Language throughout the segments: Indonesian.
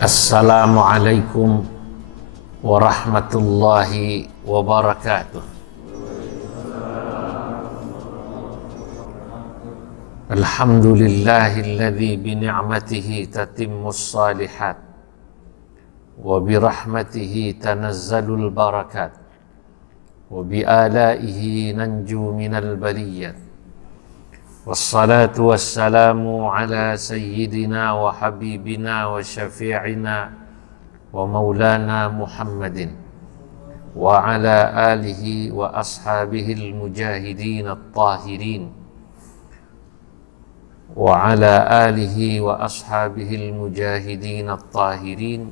Assalamualaikum warahmatullahi wabarakatuh. Alhamdulillahilladzi bini'matihi tatimmus salihat wa birahmatihi tanazzalul barakat wa bi'alaihi nanju minal baliyat. Wassalatu wassalamu ala sayyidina wa habibina wa syafi'ina wa maulana Muhammadin wa ala alihi wa ashabihi al-mujahidin at-tahirin wa ala alihi wa ashabihi al-mujahidin at-tahirin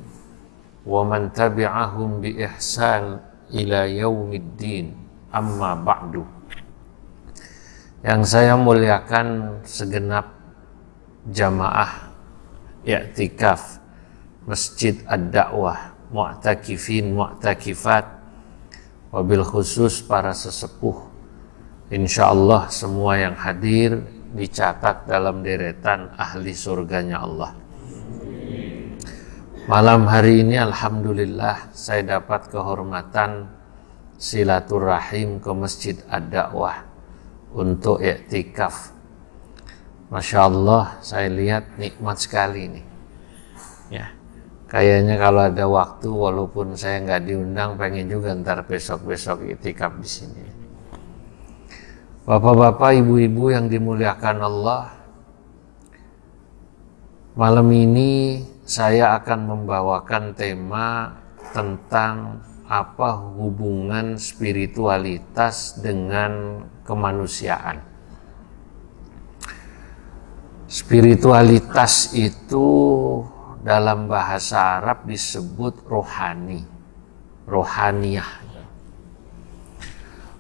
wa man tabi'ahum bi ihsan ila yaumiddin, amma ba'du. Yang saya muliakan segenap jamaah i'tikaf Masjid Ad-Da'wah, mu'takifin, mu'takifat, wabil khusus para sesepuh. Insyaallah semua yang hadir dicatat dalam deretan ahli surganya Allah. Malam hari ini alhamdulillah saya dapat kehormatan silaturahim ke Masjid Ad-Da'wah untuk i'tikaf. Masya Allah, saya lihat nikmat sekali nih. Ya, kayaknya kalau ada waktu, walaupun saya nggak diundang, pengen juga ntar besok-besok i'tikaf di sini. Bapak-bapak, ibu-ibu yang dimuliakan Allah, malam ini saya akan membawakan tema tentang apa hubungan spiritualitas dengan kemanusiaan. Spiritualitas itu dalam bahasa Arab disebut rohani, rohaniyah.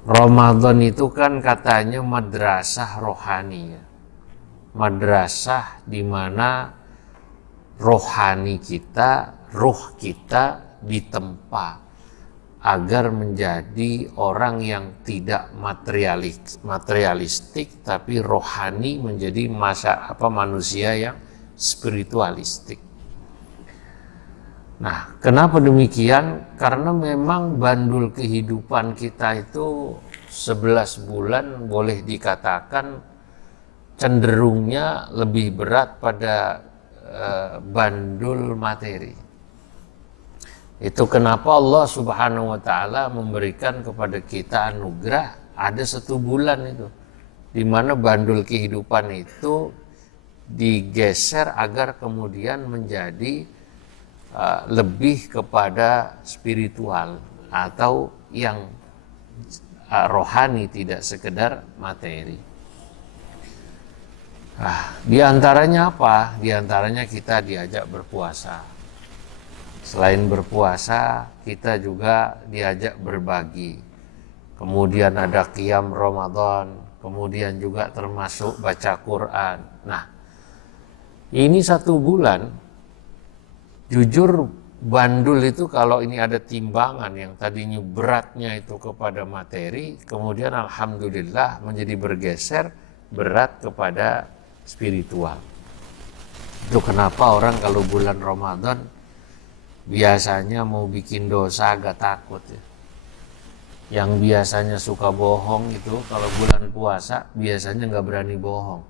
Ramadan itu kan katanya madrasah rohaniyah, madrasah di mana rohani kita, ruh kita ditempa agar menjadi orang yang tidak materialistik tapi rohani, menjadi manusia yang spiritualistik. Nah, kenapa demikian? Karena memang bandul kehidupan kita itu 11 bulan boleh dikatakan cenderungnya lebih berat pada bandul materi. Itu kenapa Allah Subhanahu wa Ta'ala memberikan kepada kita anugerah ada 1 bulan itu, di mana bandul kehidupan itu digeser agar kemudian menjadi lebih kepada spiritual atau yang rohani, tidak sekedar materi. Di antaranya apa? Di antaranya kita diajak berpuasa. Selain berpuasa, kita juga diajak berbagi. Kemudian ada qiyam Ramadan, kemudian juga termasuk baca Quran. Nah, ini 1 bulan, jujur bandul itu kalau ini ada timbangan yang tadinya beratnya itu kepada materi, kemudian alhamdulillah menjadi bergeser berat kepada spiritual. Itu kenapa orang kalau bulan Ramadan biasanya mau bikin dosa agak takut ya. Yang biasanya suka bohong itu kalau bulan puasa biasanya nggak berani bohong.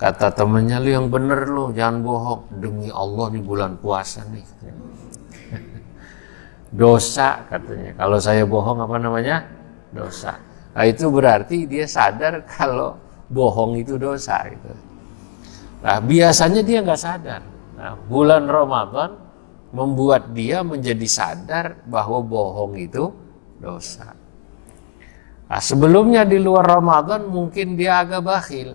Kata temennya, lu yang bener lu, jangan bohong. Demi Allah di bulan puasa nih. Dosa katanya. Kalau saya bohong apa namanya? Dosa. Nah, itu berarti dia sadar kalau bohong itu dosa gitu. Nah, biasanya dia nggak sadar. Nah, bulan Ramadan membuat dia menjadi sadar bahwa bohong itu dosa. Nah, sebelumnya di luar Ramadan mungkin dia agak bakhil,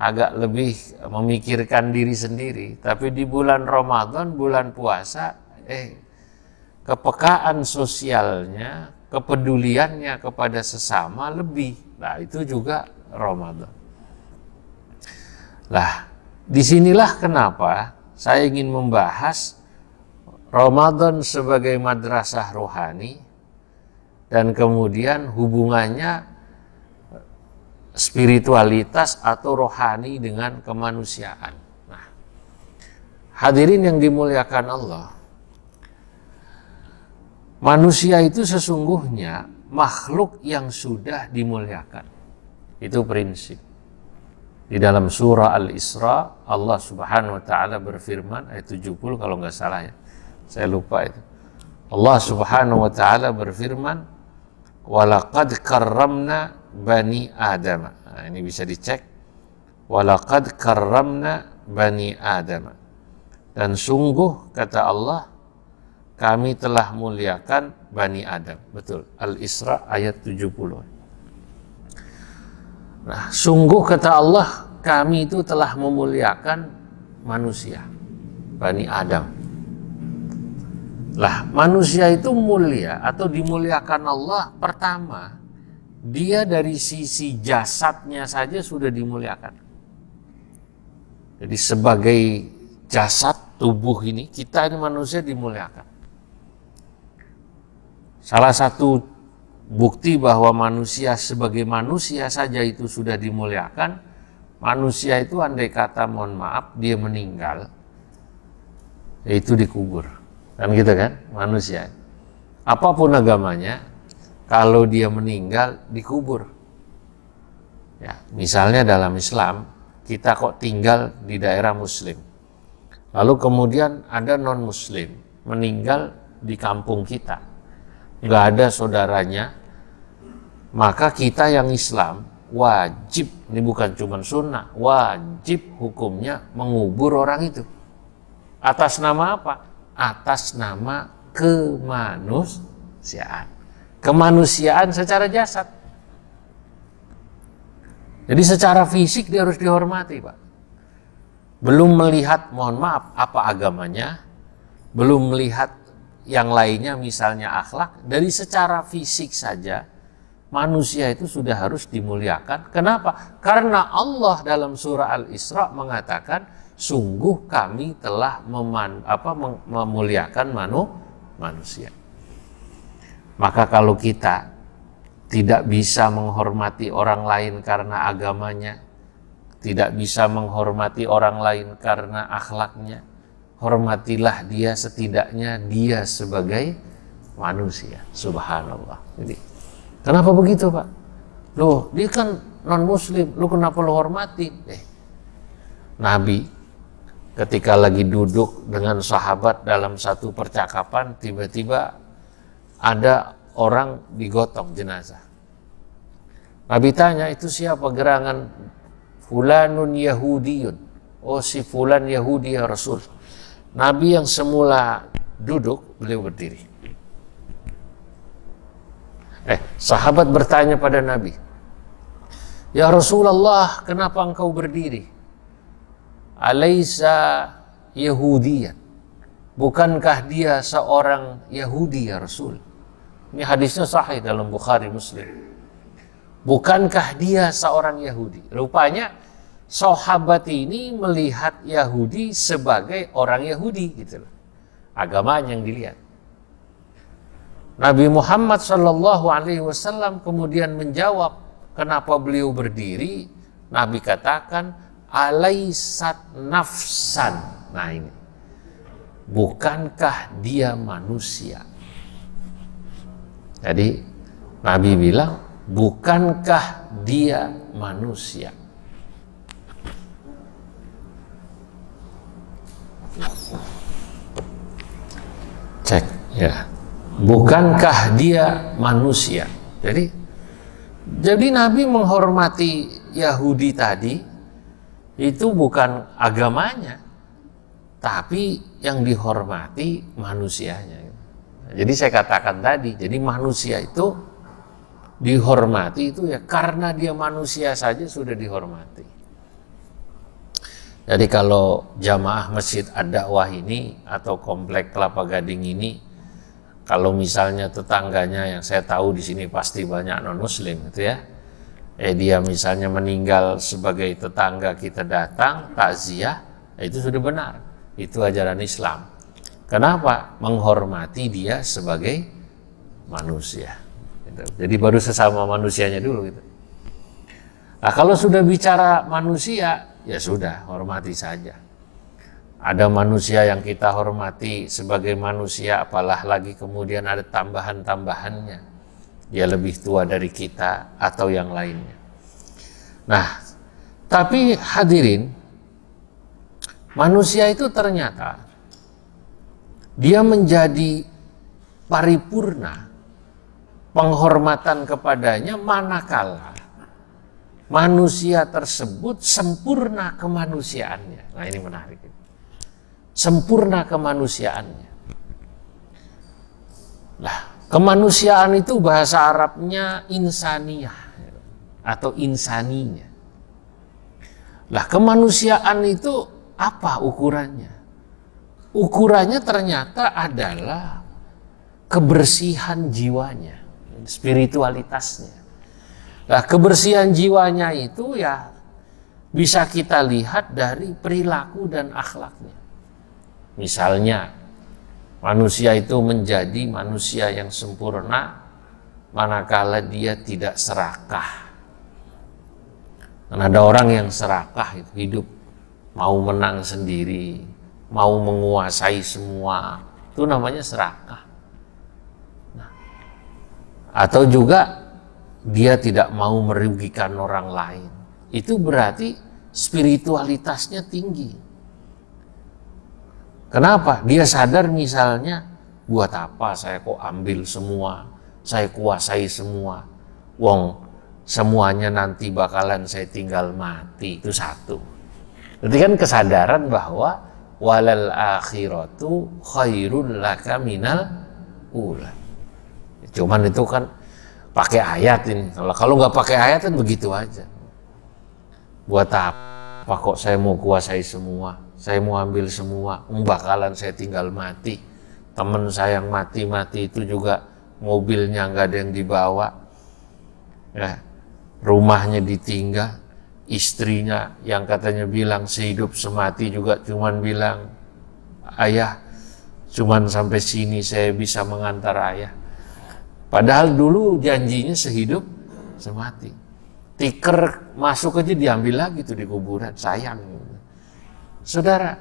agak lebih memikirkan diri sendiri. Tapi di bulan Ramadan, bulan puasa, kepekaan sosialnya, kepeduliannya kepada sesama lebih. Nah, itu juga Ramadan. Lah, disinilah kenapa saya ingin membahas Ramadan sebagai madrasah rohani dan kemudian hubungannya spiritualitas atau rohani dengan kemanusiaan. Nah, hadirin yang dimuliakan Allah, manusia itu sesungguhnya makhluk yang sudah dimuliakan. Itu prinsip. Di dalam surah Al-Isra, Allah Subhanahu wa taala berfirman ayat 70 kalau nggak salah ya. Saya lupa itu. Allah Subhanahu wa taala berfirman, "Walaqad karramna bani Adam." Nah, ini bisa dicek. "Walaqad karramna bani Adam." Dan sungguh kata Allah, kami telah muliakan Bani Adam. Betul. Al-Isra ayat 70. Nah, sungguh kata Allah, kami itu telah memuliakan manusia, Bani Adam. Lah, manusia itu mulia atau dimuliakan Allah, pertama, dia dari sisi jasadnya saja sudah dimuliakan. Jadi sebagai jasad tubuh ini, kita ini manusia dimuliakan. Salah satu bukti bahwa manusia sebagai manusia saja itu sudah dimuliakan, manusia itu andai kata mohon maaf dia meninggal, yaitu dikubur. Kan gitu kan, manusia. Apapun agamanya, kalau dia meninggal dikubur. Ya, misalnya dalam Islam, kita kok tinggal di daerah Muslim. Lalu kemudian ada non-Muslim meninggal di kampung kita. Nggak ada saudaranya, maka kita yang Islam wajib, ini bukan cuma sunnah, wajib hukumnya mengubur orang itu. Atas nama apa? Atas nama kemanusiaan. Kemanusiaan secara jasad. Jadi secara fisik dia harus dihormati, Pak. Belum melihat, mohon maaf, apa agamanya, belum melihat yang lainnya misalnya akhlak, dari secara fisik saja manusia itu sudah harus dimuliakan. Kenapa? Karena Allah dalam surah Al-Isra mengatakan, sungguh kami telah memuliakan manusia. Maka kalau kita tidak bisa menghormati orang lain karena agamanya, tidak bisa menghormati orang lain karena akhlaknya, hormatilah dia setidaknya dia sebagai manusia. Subhanallah. Jadi, kenapa begitu, Pak? Loh, dia kan non-muslim, lu kenapa lu hormati? Nabi ketika lagi duduk dengan sahabat dalam satu percakapan, tiba-tiba ada orang digotong jenazah. Nabi tanya, itu siapa? Gerangan fulanun Yahudiyun. Oh, si fulan Yahudi ya Rasul. Nabi yang semula duduk, beliau berdiri. Sahabat bertanya pada Nabi, ya Rasulullah, kenapa engkau berdiri? Alaysa Yahudiyan? Bukankah dia seorang Yahudi ya Rasul? Ini hadisnya sahih dalam Bukhari Muslim. Bukankah dia seorang Yahudi? Rupanya sahabat ini melihat Yahudi sebagai orang Yahudi, gitu loh. Agamanya yang dilihat. Nabi Muhammad SAW kemudian menjawab kenapa beliau berdiri. Nabi katakan, alaisat nafsan. Nah ini, bukankah dia manusia? Jadi Nabi bilang, bukankah dia manusia? Cek ya, bukankah dia manusia? Jadi Nabi menghormati Yahudi tadi itu bukan agamanya, tapi yang dihormati manusianya. Jadi saya katakan tadi, jadi manusia itu dihormati itu ya karena dia manusia saja sudah dihormati. Jadi kalau jamaah Masjid Ad-Da'wah ini atau Komplek Kelapa Gading ini, kalau misalnya tetangganya yang saya tahu di sini pasti banyak non-muslim gitu ya. Dia misalnya meninggal sebagai tetangga kita datang, takziah, itu sudah benar. Itu ajaran Islam. Kenapa? Menghormati dia sebagai manusia. gitu. Jadi baru sesama manusianya dulu gitu. Nah kalau sudah bicara manusia, ya sudah, hormati saja. Ada manusia yang kita hormati sebagai manusia, apalah lagi kemudian ada tambahan-tambahannya. Dia lebih tua dari kita atau yang lainnya. Nah, tapi hadirin, manusia itu ternyata dia menjadi paripurna penghormatan kepadanya manakala manusia tersebut sempurna kemanusiaannya. Nah ini menarik. Sempurna kemanusiaannya. Nah, kemanusiaan itu bahasa Arabnya insaniyah atau insaninya. Lah, kemanusiaan itu apa ukurannya? Ukurannya ternyata adalah kebersihan jiwanya, spiritualitasnya. Nah, kebersihan jiwanya itu ya bisa kita lihat dari perilaku dan akhlaknya. Misalnya, manusia itu menjadi manusia yang sempurna manakala dia tidak serakah. Dan ada orang yang serakah itu hidup mau menang sendiri, mau menguasai semua, itu namanya serakah. Nah, atau juga dia tidak mau merugikan orang lain. Itu berarti spiritualitasnya tinggi. Kenapa? Dia sadar misalnya, buat apa saya kok ambil semua, saya kuasai semua. Wong, semuanya nanti bakalan saya tinggal mati. Itu satu. Jadi kan kesadaran bahwa walal akhiratu khairul laka minal ula. Cuman itu kan pakai ayat ini. Kalau nggak pakai ayat kan begitu aja. Buat apa kok saya mau kuasai semua? Saya mau ambil semua, bakalan saya tinggal mati. Teman saya yang mati-mati itu juga mobilnya nggak ada yang dibawa, ya, rumahnya ditinggal, istrinya yang katanya bilang sehidup semati juga cuman bilang, ayah, cuman sampai sini saya bisa mengantar ayah. Padahal dulu janjinya sehidup semati. Tiker masuk aja diambil lagi tuh di kuburan, sayang. Saudara,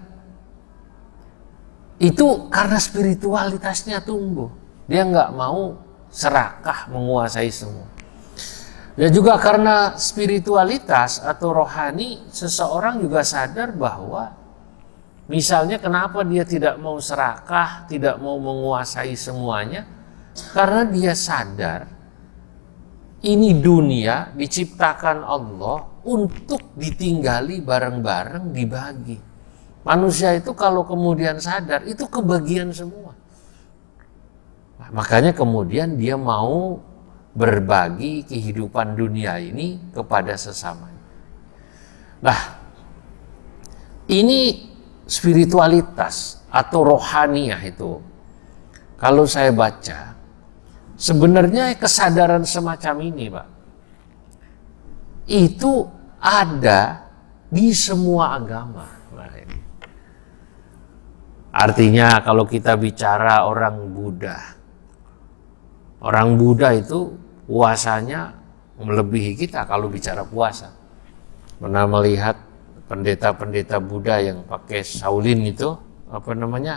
itu karena spiritualitasnya tumbuh. Dia nggak mau serakah menguasai semua. Dan juga karena spiritualitas atau rohani, seseorang juga sadar bahwa misalnya kenapa dia tidak mau serakah, tidak mau menguasai semuanya, karena dia sadar ini dunia diciptakan Allah untuk ditinggali bareng-bareng, dibagi. Manusia itu kalau kemudian sadar, itu kebagian semua. Nah, makanya kemudian dia mau berbagi kehidupan dunia ini kepada sesamanya. Nah, ini spiritualitas atau rohaniyah itu. Kalau saya baca, sebenarnya kesadaran semacam ini, Pak, itu ada di semua agama. Artinya kalau kita bicara orang Buddha itu puasanya melebihi kita kalau bicara puasa. Pernah melihat pendeta-pendeta Buddha yang pakai Shaolin itu,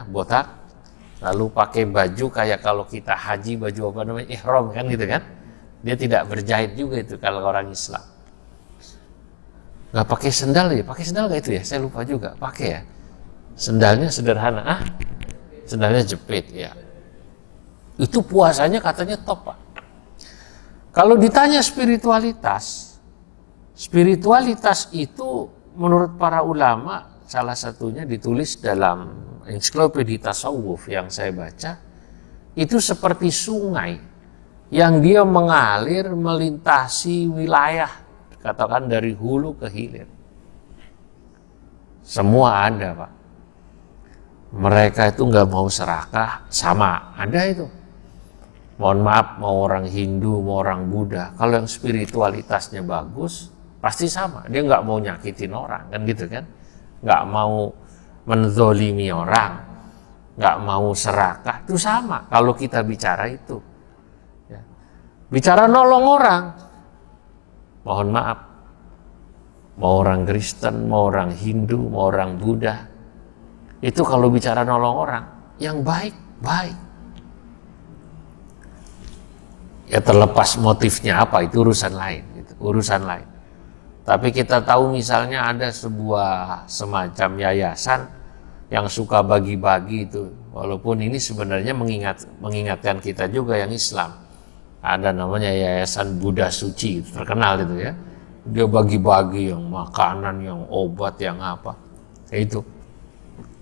botak, lalu pakai baju kayak kalau kita haji, baju ihram kan gitu kan. Dia tidak berjahit juga itu kalau orang Islam. Nggak pakai sendal ya, pakai sendal nggak itu ya? Saya lupa juga, pakai ya. Sendalnya sederhana, sendalnya jepit ya. Itu puasanya katanya top, Pak. Kalau ditanya spiritualitas itu menurut para ulama salah satunya ditulis dalam ensiklopedia tasawuf yang saya baca, itu seperti sungai yang dia mengalir melintasi wilayah, katakan dari hulu ke hilir. Semua ada, Pak. Mereka itu nggak mau serakah, sama ada itu. Mohon maaf, mau orang Hindu, mau orang Buddha, kalau yang spiritualitasnya bagus, pasti sama. Dia nggak mau nyakitin orang, kan gitu kan? Nggak mau menzolimi orang, nggak mau serakah, itu sama. Kalau kita bicara itu, ya. Bicara nolong orang, mohon maaf, mau orang Kristen, mau orang Hindu, mau orang Buddha, itu kalau bicara nolong orang, yang baik-baik. Ya terlepas motifnya apa, itu urusan lain. Urusan lain. Tapi kita tahu misalnya ada sebuah semacam yayasan yang suka bagi-bagi itu. Walaupun ini sebenarnya mengingatkan kita juga yang Islam. Ada namanya Yayasan Buddha Suci, terkenal itu ya. Dia bagi-bagi yang makanan, yang obat, yang apa. Itu.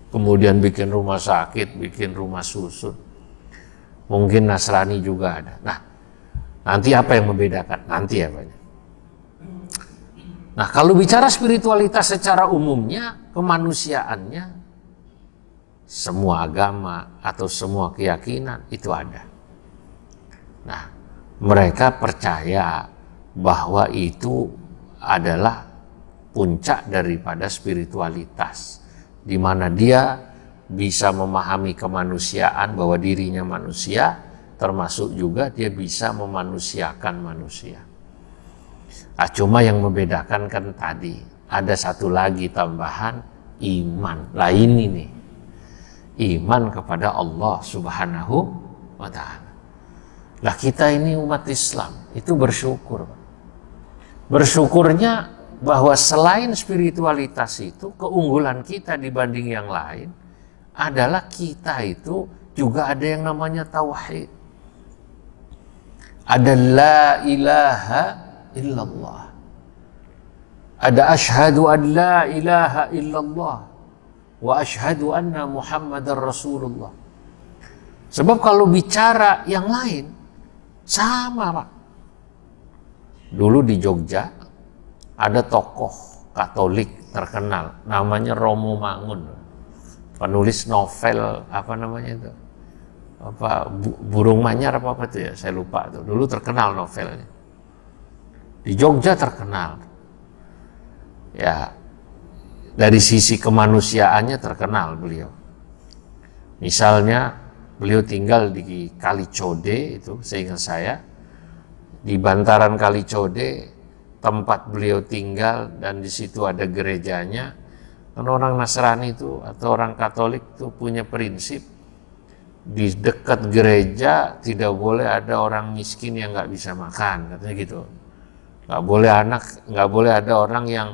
Kemudian bikin rumah sakit, bikin rumah susun. Mungkin Nasrani juga ada. Nah, nanti apa yang membedakan? Nanti ya banyak. Nah, kalau bicara spiritualitas secara umumnya, kemanusiaannya, semua agama atau semua keyakinan itu ada. Nah, mereka percaya bahwa itu adalah puncak daripada spiritualitas, di mana dia bisa memahami kemanusiaan, bahwa dirinya manusia, termasuk juga dia bisa memanusiakan manusia. Cuma yang membedakan kan tadi ada satu lagi tambahan, iman. Lah ini nih, iman kepada Allah Subhanahu wa Ta'ala. Lah kita ini umat Islam itu bersyukur. Bersyukurnya bahwa selain spiritualitas itu, keunggulan kita dibanding yang lain adalah kita itu juga ada yang namanya tauhid. Ada la ilaha illallah. Ada asyhadu an la ilaha illallah wa asyhadu anna Muhammadar Rasulullah. Sebab kalau bicara yang lain sama, Pak. Dulu di Jogja ada tokoh Katolik terkenal namanya Romo Mangun. Penulis novel apa namanya itu? Burung Manyar apa itu ya? Saya lupa tuh. Dulu terkenal novelnya. Di Jogja terkenal. Ya, dari sisi kemanusiaannya terkenal beliau. Misalnya beliau tinggal di Kalicode, itu seingat saya, di bantaran Kalicode tempat beliau tinggal, dan di situ ada gerejanya. Kan orang Nasrani itu atau orang Katolik itu punya prinsip, di dekat gereja tidak boleh ada orang miskin yang nggak bisa makan, katanya gitu. Nggak boleh ada orang yang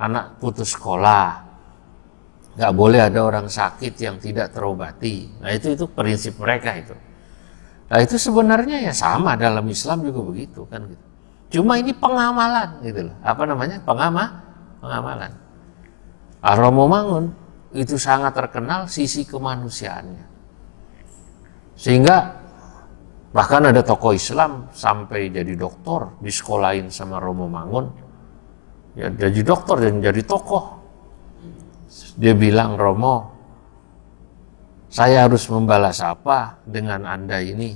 anak putus sekolah, nggak boleh ada orang sakit yang tidak terobati. Nah itu prinsip mereka itu. Nah itu sebenarnya ya sama dalam Islam juga begitu kan gitu. Cuma ini pengamalan gitu loh. Apa namanya? Pengamalan. Romo Mangun itu sangat terkenal sisi kemanusiaannya. Sehingga bahkan ada tokoh Islam sampai jadi doktor, disekolahin sama Romo Mangun. Ya jadi dokter dan jadi tokoh. Dia bilang, Romo, saya harus membalas apa dengan Anda ini?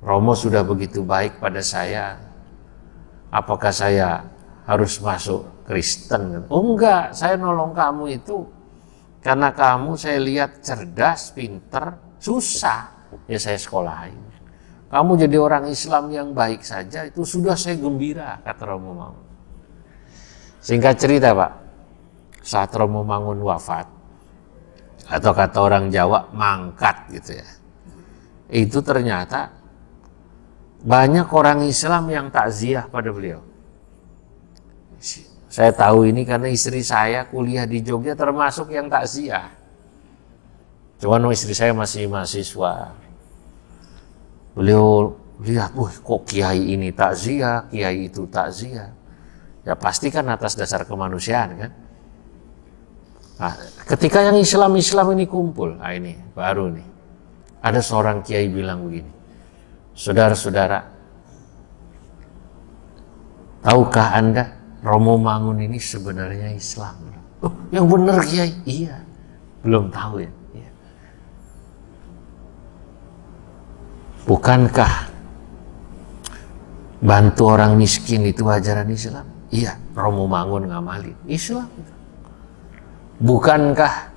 Romo sudah begitu baik pada saya. Apakah saya harus masuk Kristen? Oh enggak, saya nolong kamu itu karena kamu saya lihat cerdas, pinter, susah. Ya saya sekolahin. Kamu jadi orang Islam yang baik saja, itu sudah saya gembira, kata Romo Mangun. Singkat cerita, Pak, saat Romo Mangun wafat, atau kata orang Jawa mangkat gitu ya, itu ternyata banyak orang Islam yang takziah pada beliau. Saya tahu ini karena istri saya kuliah di Jogja termasuk yang takziah. Cuman istri saya masih mahasiswa. Beliau lihat, kok kiai ini takziah, kiai itu takziah. Ya pasti kan atas dasar kemanusiaan kan. Nah, ketika yang Islam ini kumpul, ini baru nih. Ada seorang kiai bilang begini, saudara-saudara, tahukah Anda Romo Mangun ini sebenarnya Islam? Oh, yang benar kiai? Iya. Belum tahu ya. Iya. Bukankah bantu orang miskin itu ajaran Islam? Iya, Romo Mangun ngamalin Islam. Bukankah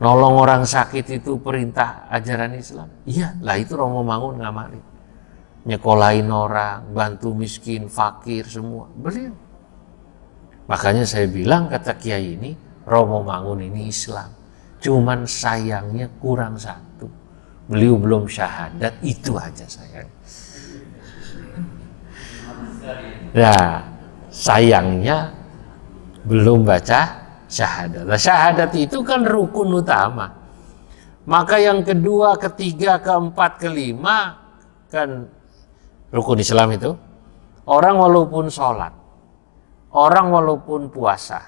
nolong orang sakit itu perintah ajaran Islam? Iya, lah itu Romo Mangun ngamalin. nyekolahin orang, bantu miskin, fakir, semua. Beliau. Makanya saya bilang, kata Kiai ini, Romo Mangun ini Islam. Cuman sayangnya kurang satu. Beliau belum syahadat, itu aja sayang. Nah, sayangnya belum baca syahadat. Nah, syahadat itu kan rukun utama. Maka yang kedua, ketiga, keempat, kelima kan rukun Islam itu. Orang walaupun sholat, orang walaupun puasa,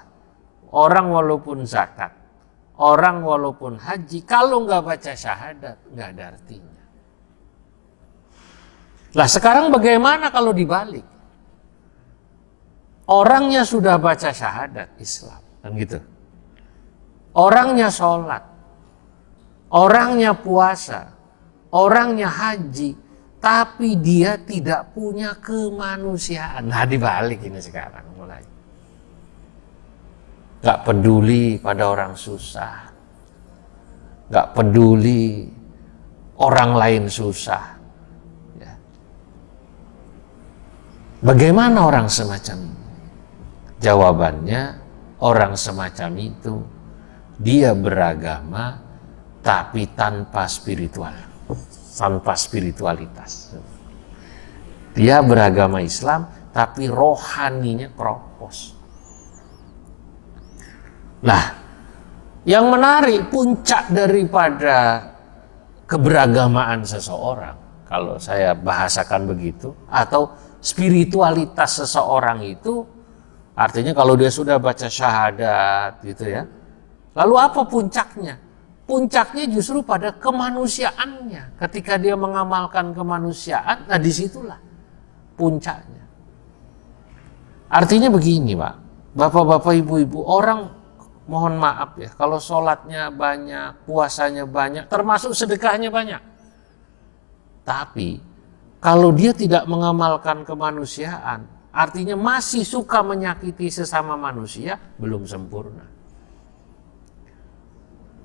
orang walaupun zakat, orang walaupun haji, kalau nggak baca syahadat nggak ada artinya. Lah sekarang bagaimana kalau dibalik? Orangnya sudah baca syahadat Islam, kan gitu. Orangnya sholat, orangnya puasa, orangnya haji, tapi dia tidak punya kemanusiaan. Nah dibalik ini sekarang mulai. Gak peduli pada orang susah, gak peduli orang lain susah. Ya. Bagaimana orang semacam ini? Jawabannya, orang semacam itu dia beragama tapi tanpa spiritual, tanpa spiritualitas. Dia beragama Islam tapi rohaninya kropos. Nah, yang menarik puncak daripada keberagamaan seseorang, kalau saya bahasakan begitu, atau spiritualitas seseorang itu, artinya kalau dia sudah baca syahadat gitu ya, lalu apa puncaknya? Puncaknya justru pada kemanusiaannya. Ketika dia mengamalkan kemanusiaan, nah disitulah puncaknya. Artinya begini Pak, bapak-bapak, ibu-ibu, orang mohon maaf ya, kalau sholatnya banyak, puasanya banyak, termasuk sedekahnya banyak. Tapi kalau dia tidak mengamalkan kemanusiaan, artinya masih suka menyakiti sesama manusia, belum sempurna.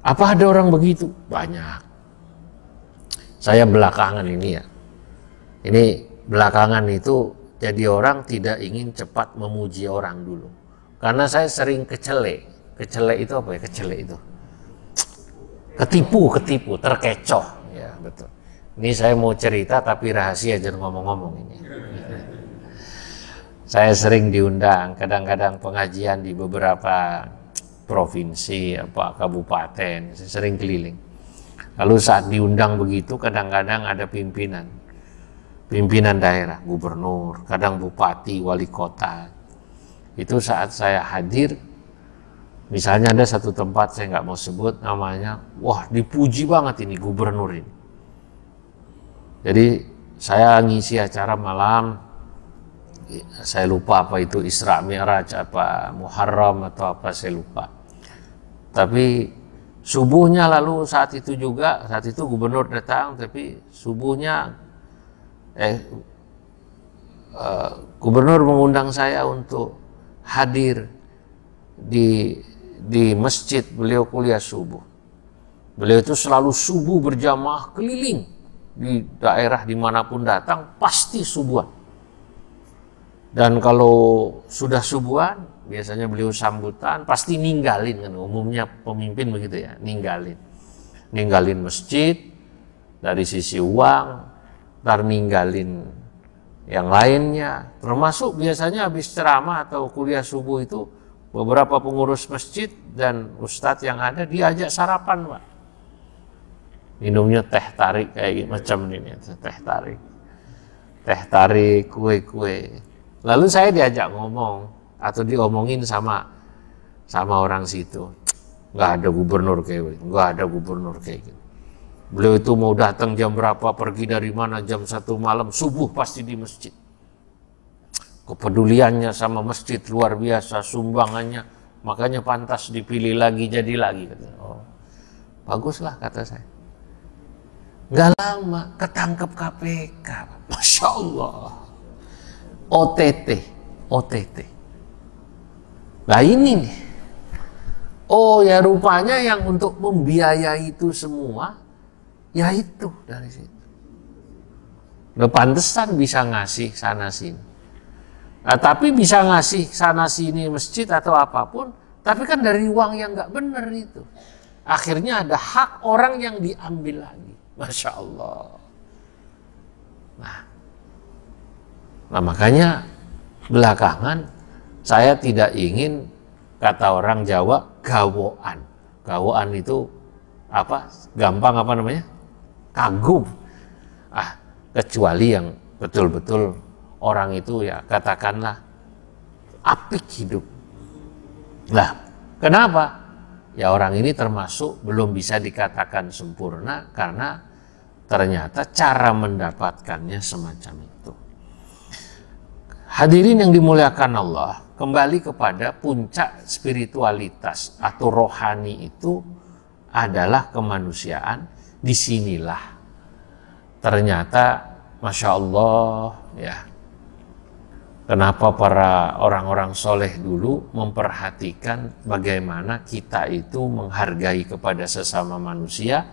Apa ada orang begitu? Banyak. Saya belakangan ini ya, ini belakangan itu jadi orang tidak ingin cepat memuji orang dulu. Karena saya sering kecele. Kecele itu apa ya? Kecele itu ketipu, terkecoh. Ya betul. Ini saya mau cerita tapi rahasia, jangan ngomong-ngomong ini. Saya sering diundang kadang-kadang pengajian di beberapa provinsi, kabupaten, saya sering keliling. Lalu saat diundang begitu kadang-kadang ada pimpinan daerah, gubernur, kadang bupati, wali kota. Itu saat saya hadir, misalnya ada satu tempat saya nggak mau sebut namanya, wah dipuji banget ini gubernur ini. Jadi saya ngisi acara malam, saya lupa apa itu Isra Mi'raj, apa Muharram atau apa saya lupa. Tapi subuhnya lalu saat itu gubernur datang, tapi subuhnya gubernur mengundang saya untuk hadir di masjid beliau kuliah subuh. Beliau itu selalu subuh berjamaah keliling di daerah dimanapun datang pasti subuhan. Dan kalau sudah subuhan biasanya beliau sambutan pasti ninggalin, kan umumnya pemimpin begitu ya, ninggalin masjid dari sisi uang, ntar ninggalin yang lainnya, termasuk biasanya habis ceramah atau kuliah subuh itu beberapa pengurus masjid dan ustadz yang ada diajak sarapan Pak, minumnya teh tarik kayak macam ini, teh tarik, kue. Lalu saya diajak ngomong atau diomongin sama orang situ, nggak ada gubernur kayak gitu. Beliau itu mau datang jam berapa, pergi dari mana, jam 1 malam, subuh pasti di masjid. Kepeduliannya sama masjid luar biasa, sumbangannya, makanya pantas dipilih lagi, jadi lagi. Oh, baguslah kata saya. Nggak lama ketangkep KPK, Masya Allah. OTT. Nah ini nih. Oh ya rupanya yang untuk membiayai itu semua, ya itu dari situ. Udah pantesan bisa ngasih sana sini. Nah, tapi bisa ngasih sana sini masjid atau apapun, tapi kan dari uang yang nggak benar itu. Akhirnya ada hak orang yang diambil lagi. Masya Allah. Nah makanya belakangan saya tidak ingin, kata orang Jawa, gawoan. Gawoan itu apa? Gampang apa namanya? Kagum. Kecuali yang betul-betul orang itu ya katakanlah apik hidup. Lah, kenapa? Ya orang ini termasuk belum bisa dikatakan sempurna karena ternyata cara mendapatkannya semacam itu. Hadirin yang dimuliakan Allah, kembali kepada puncak spiritualitas atau rohani itu adalah kemanusiaan. Disinilah ternyata Masya Allah ya, kenapa para orang-orang soleh dulu memperhatikan bagaimana kita itu menghargai kepada sesama manusia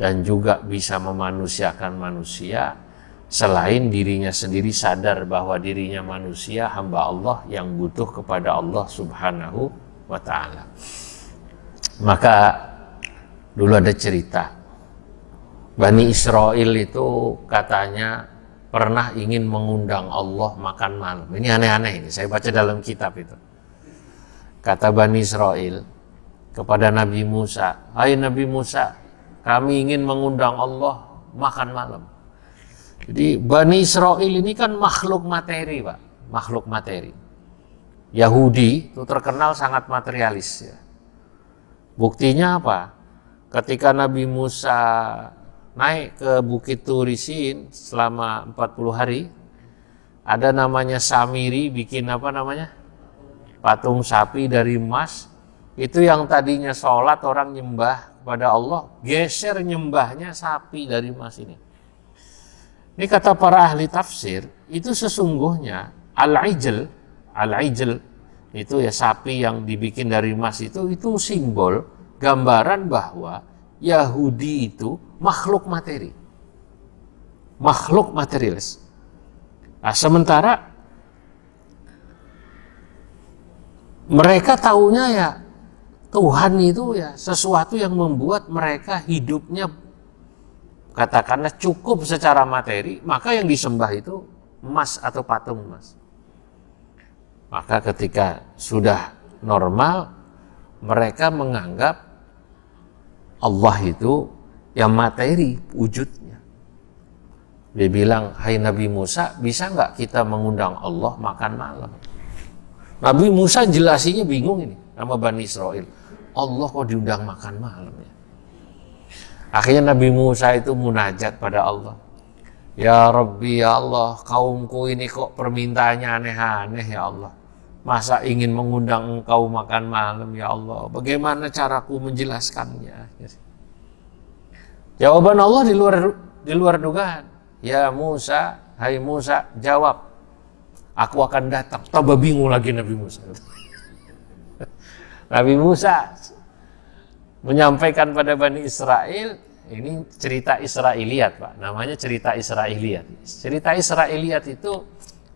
dan juga bisa memanusiakan manusia, selain dirinya sendiri sadar bahwa dirinya manusia, hamba Allah yang butuh kepada Allah Subhanahu wa Ta'ala. Maka dulu ada cerita, Bani Israel itu katanya pernah ingin mengundang Allah makan malam. Ini aneh-aneh, ini saya baca dalam kitab itu. Kata Bani Israel kepada Nabi Musa, "Hai Nabi Musa, kami ingin mengundang Allah makan malam." Jadi Bani Israel ini kan makhluk materi, Pak. Makhluk materi. Yahudi itu terkenal sangat materialis ya. Buktinya apa? Ketika Nabi Musa naik ke Bukit Turisin selama 40 hari, ada namanya Samiri bikin apa namanya? Patung sapi dari emas. Itu yang tadinya sholat orang nyembah kepada Allah, geser nyembahnya sapi dari emas ini. Ini kata para ahli tafsir, itu sesungguhnya al-ijl itu ya sapi yang dibikin dari emas itu simbol gambaran bahwa Yahudi itu makhluk materi, makhluk materialis. Nah, sementara mereka taunya ya Tuhan itu ya sesuatu yang membuat mereka hidupnya katakanlah cukup secara materi, maka yang disembah itu emas atau patung emas. Maka ketika sudah normal, mereka menganggap Allah itu yang materi wujudnya. Dia bilang, "Hai Nabi Musa, bisa nggak kita mengundang Allah makan malam?" Nabi Musa jelasinya bingung ini sama Bani Israel. Allah kok diundang makan malam ya? Akhirnya Nabi Musa itu munajat pada Allah. "Ya Rabbi, ya Allah, kaumku ini kok permintaannya aneh-aneh ya Allah. Masa ingin mengundang engkau makan malam ya Allah? Bagaimana caraku menjelaskannya?" Jawaban Allah di luar dugaan. "Ya Musa, hai Musa, jawab. Aku akan datang." Tambah bingung lagi Nabi Musa. Nabi Musa menyampaikan pada Bani Israel, ini cerita Israiliyat Pak, namanya cerita Israiliyat. Cerita Israiliyat itu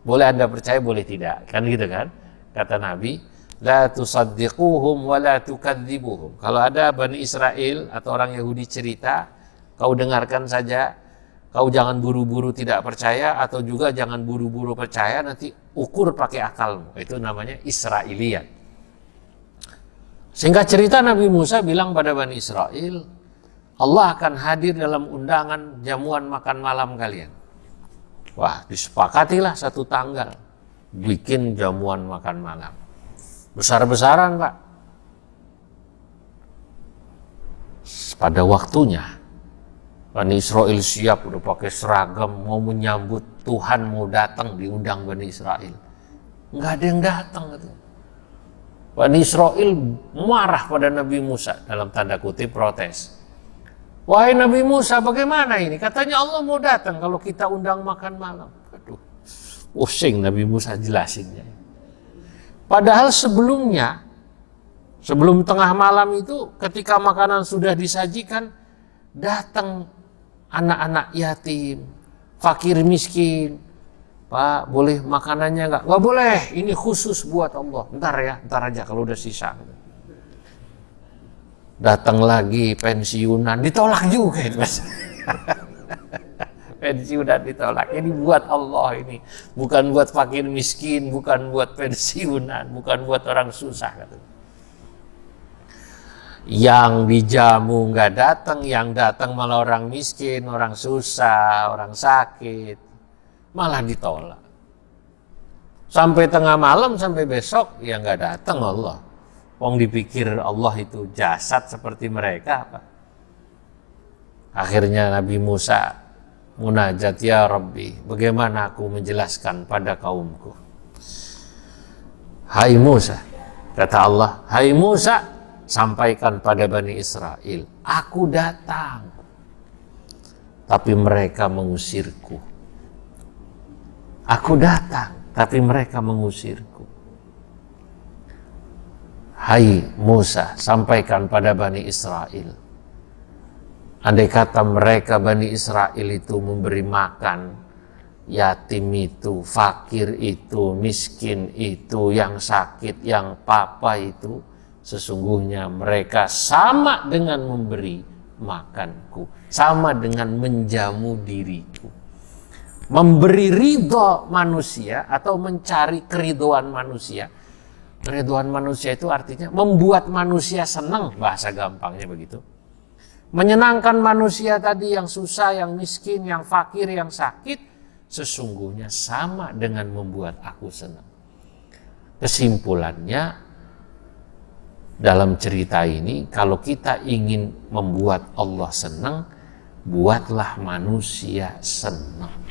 boleh Anda percaya, boleh tidak, kan gitu kan? Kata Nabi, "La tusaddiquhum wa la tukadzibuhum." Kalau ada Bani Israel atau orang Yahudi cerita, kau dengarkan saja, kau jangan buru-buru tidak percaya atau juga jangan buru-buru percaya, nanti ukur pakai akalmu. Itu namanya Israiliyat. Singkat cerita Nabi Musa bilang pada Bani Israel, Allah akan hadir dalam undangan jamuan makan malam kalian. Wah, disepakatilah satu tanggal bikin jamuan makan malam. Besar-besaran Pak. Pada waktunya Bani Israel siap, udah pakai seragam, mau menyambut Tuhan, mau datang, diundang Bani Israel. Nggak ada yang datang gitu. Bani Israel marah pada Nabi Musa, dalam tanda kutip protes. "Wahai Nabi Musa, bagaimana ini? Katanya Allah mau datang kalau kita undang makan malam." Aduh, pusing Nabi Musa jelasinnya. Padahal sebelumnya, sebelum tengah malam itu, ketika makanan sudah disajikan, datang anak-anak yatim, fakir miskin. Pak, boleh makanannya nggak? Nggak boleh, ini khusus buat Allah. Ntar aja kalau udah sisa. Datang lagi pensiunan, ditolak juga. Pensiunan ditolak, ini buat Allah ini. Bukan buat fakir miskin, bukan buat pensiunan, bukan buat orang susah. Yang dijamu nggak datang, yang datang malah orang miskin, orang susah, orang sakit. Malah ditolak. Sampai tengah malam, sampai besok, ya nggak datang Allah. Wong dipikir Allah itu jasad seperti mereka apa? Akhirnya Nabi Musa munajat, ya Rabbi, bagaimana aku menjelaskan pada kaumku? Hai Musa, kata Allah, hai Musa, sampaikan pada Bani Israel, aku datang, tapi mereka mengusirku. Aku datang, tapi mereka mengusirku. Hai Musa, sampaikan pada Bani Israel. Andai kata mereka Bani Israel itu memberi makan yatim itu, fakir itu, miskin itu, yang sakit, yang papa itu, sesungguhnya mereka sama dengan memberi makanku, sama dengan menjamu diriku. Memberi ridho manusia atau mencari keridoan manusia. Keridoan manusia itu artinya membuat manusia senang, bahasa gampangnya begitu. Menyenangkan manusia tadi yang susah, yang miskin, yang fakir, yang sakit, sesungguhnya sama dengan membuat aku senang. Kesimpulannya, dalam cerita ini, kalau kita ingin membuat Allah senang, buatlah manusia senang.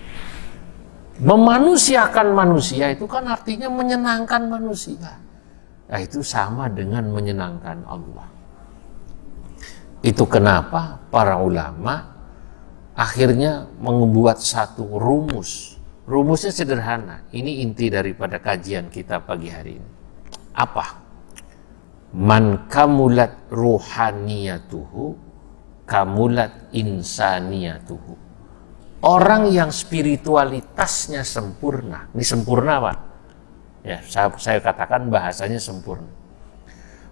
Memanusiakan manusia itu kan artinya menyenangkan manusia. Nah, itu sama dengan menyenangkan Allah. Itu kenapa para ulama akhirnya membuat satu rumus. Rumusnya sederhana. Ini inti daripada kajian kita pagi hari ini. Apa? Man kamulat ruhaniyatuhu kamulat insaniyatuhu. Orang yang spiritualitasnya sempurna. Ini sempurna, Pak. Ya, saya katakan bahasanya sempurna.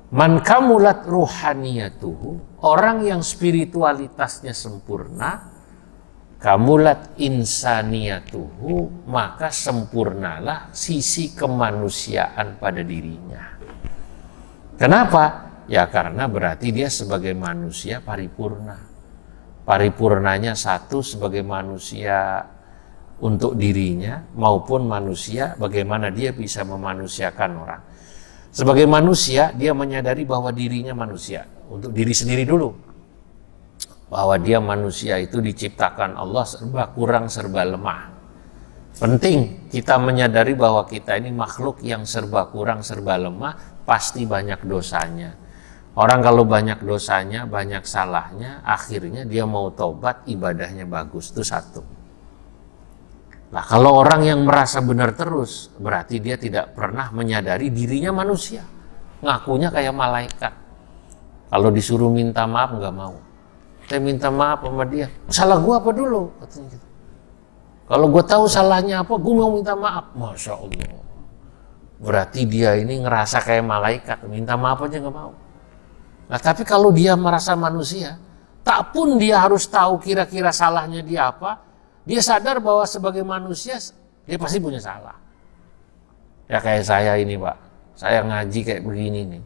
Man kamulat ruhaniyatuhu, orang yang spiritualitasnya sempurna, kamulat insaniyatuhu, maka sempurnalah sisi kemanusiaan pada dirinya. Kenapa? Ya karena berarti dia sebagai manusia paripurna. Paripurnanya satu sebagai manusia untuk dirinya maupun manusia bagaimana dia bisa memanusiakan orang. Sebagai manusia dia menyadari bahwa dirinya manusia untuk diri sendiri dulu. Bahwa dia manusia itu diciptakan Allah serba kurang serba lemah. Penting kita menyadari bahwa kita ini makhluk yang serba kurang serba lemah, pasti banyak dosanya. Orang kalau banyak dosanya, banyak salahnya, akhirnya dia mau tobat, ibadahnya bagus. Itu satu. Nah, kalau orang yang merasa benar terus, berarti dia tidak pernah menyadari dirinya manusia. Ngakunya kayak malaikat. Kalau disuruh minta maaf, nggak mau. Saya minta maaf sama dia. Salah gue apa dulu? Katanya gitu. Kalau gue tahu salahnya apa, gue mau minta maaf. Masya Allah. Berarti dia ini ngerasa kayak malaikat. Minta maaf aja nggak mau. Nah, tapi kalau dia merasa manusia, tak pun dia harus tahu kira-kira salahnya dia apa, dia sadar bahwa sebagai manusia, dia pasti punya salah. Ya kayak saya ini Pak, saya ngaji kayak begini nih.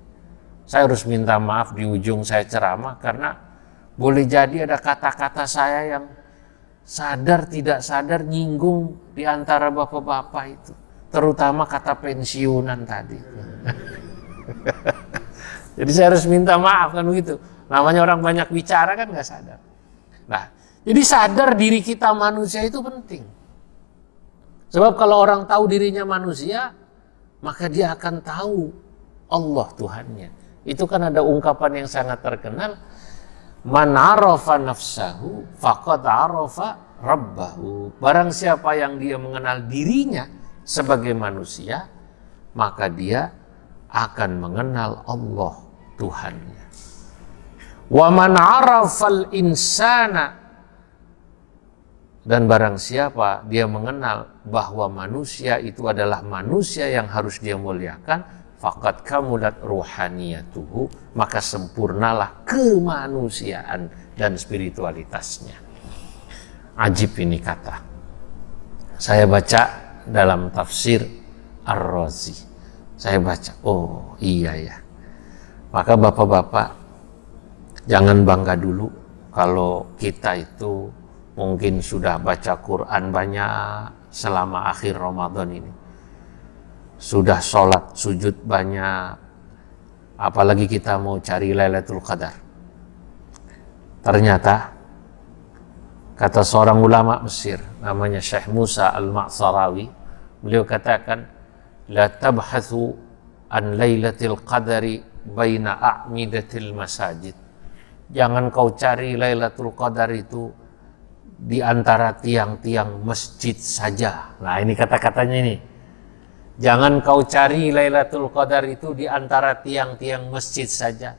Saya harus minta maaf di ujung saya ceramah, karena boleh jadi ada kata-kata saya yang sadar tidak sadar nyinggung di antara bapak-bapak itu. Terutama kata pensiunan tadi. Jadi saya harus minta maaf kan begitu. Namanya orang banyak bicara kan nggak sadar. Nah, jadi sadar diri kita manusia itu penting. Sebab kalau orang tahu dirinya manusia, maka dia akan tahu Allah Tuhannya. Itu kan ada ungkapan yang sangat terkenal. Man arafa nafsahu faqad arafa rabbahu. Barang siapa yang dia mengenal dirinya sebagai manusia, maka dia akan mengenal Allah Tuhannya. Wa man arafal insana Dan barang siapa dia mengenal bahwa manusia itu adalah manusia yang harus dia muliakan, faqad kamulat ruhaniyatuhu, maka sempurnalah kemanusiaan dan spiritualitasnya. Ajib ini kata. Saya baca dalam tafsir Ar-Razi. Saya baca, oh iya ya. Maka bapak-bapak, jangan bangga dulu kalau kita itu mungkin sudah baca Quran banyak selama akhir Ramadan ini. Sudah sholat sujud banyak. Apalagi kita mau cari Lailatul Qadar. Ternyata, kata seorang ulama Mesir, namanya Syekh Musa Al-Ma'sarawi, beliau katakan, la tabhathu an Lailatul Qadari baina a'midatil masajid. Jangan kau cari Lailatul Qadar itu di antara tiang-tiang masjid saja. Nah, ini kata-katanya ini. Jangan kau cari Lailatul Qadar itu di antara tiang-tiang masjid saja.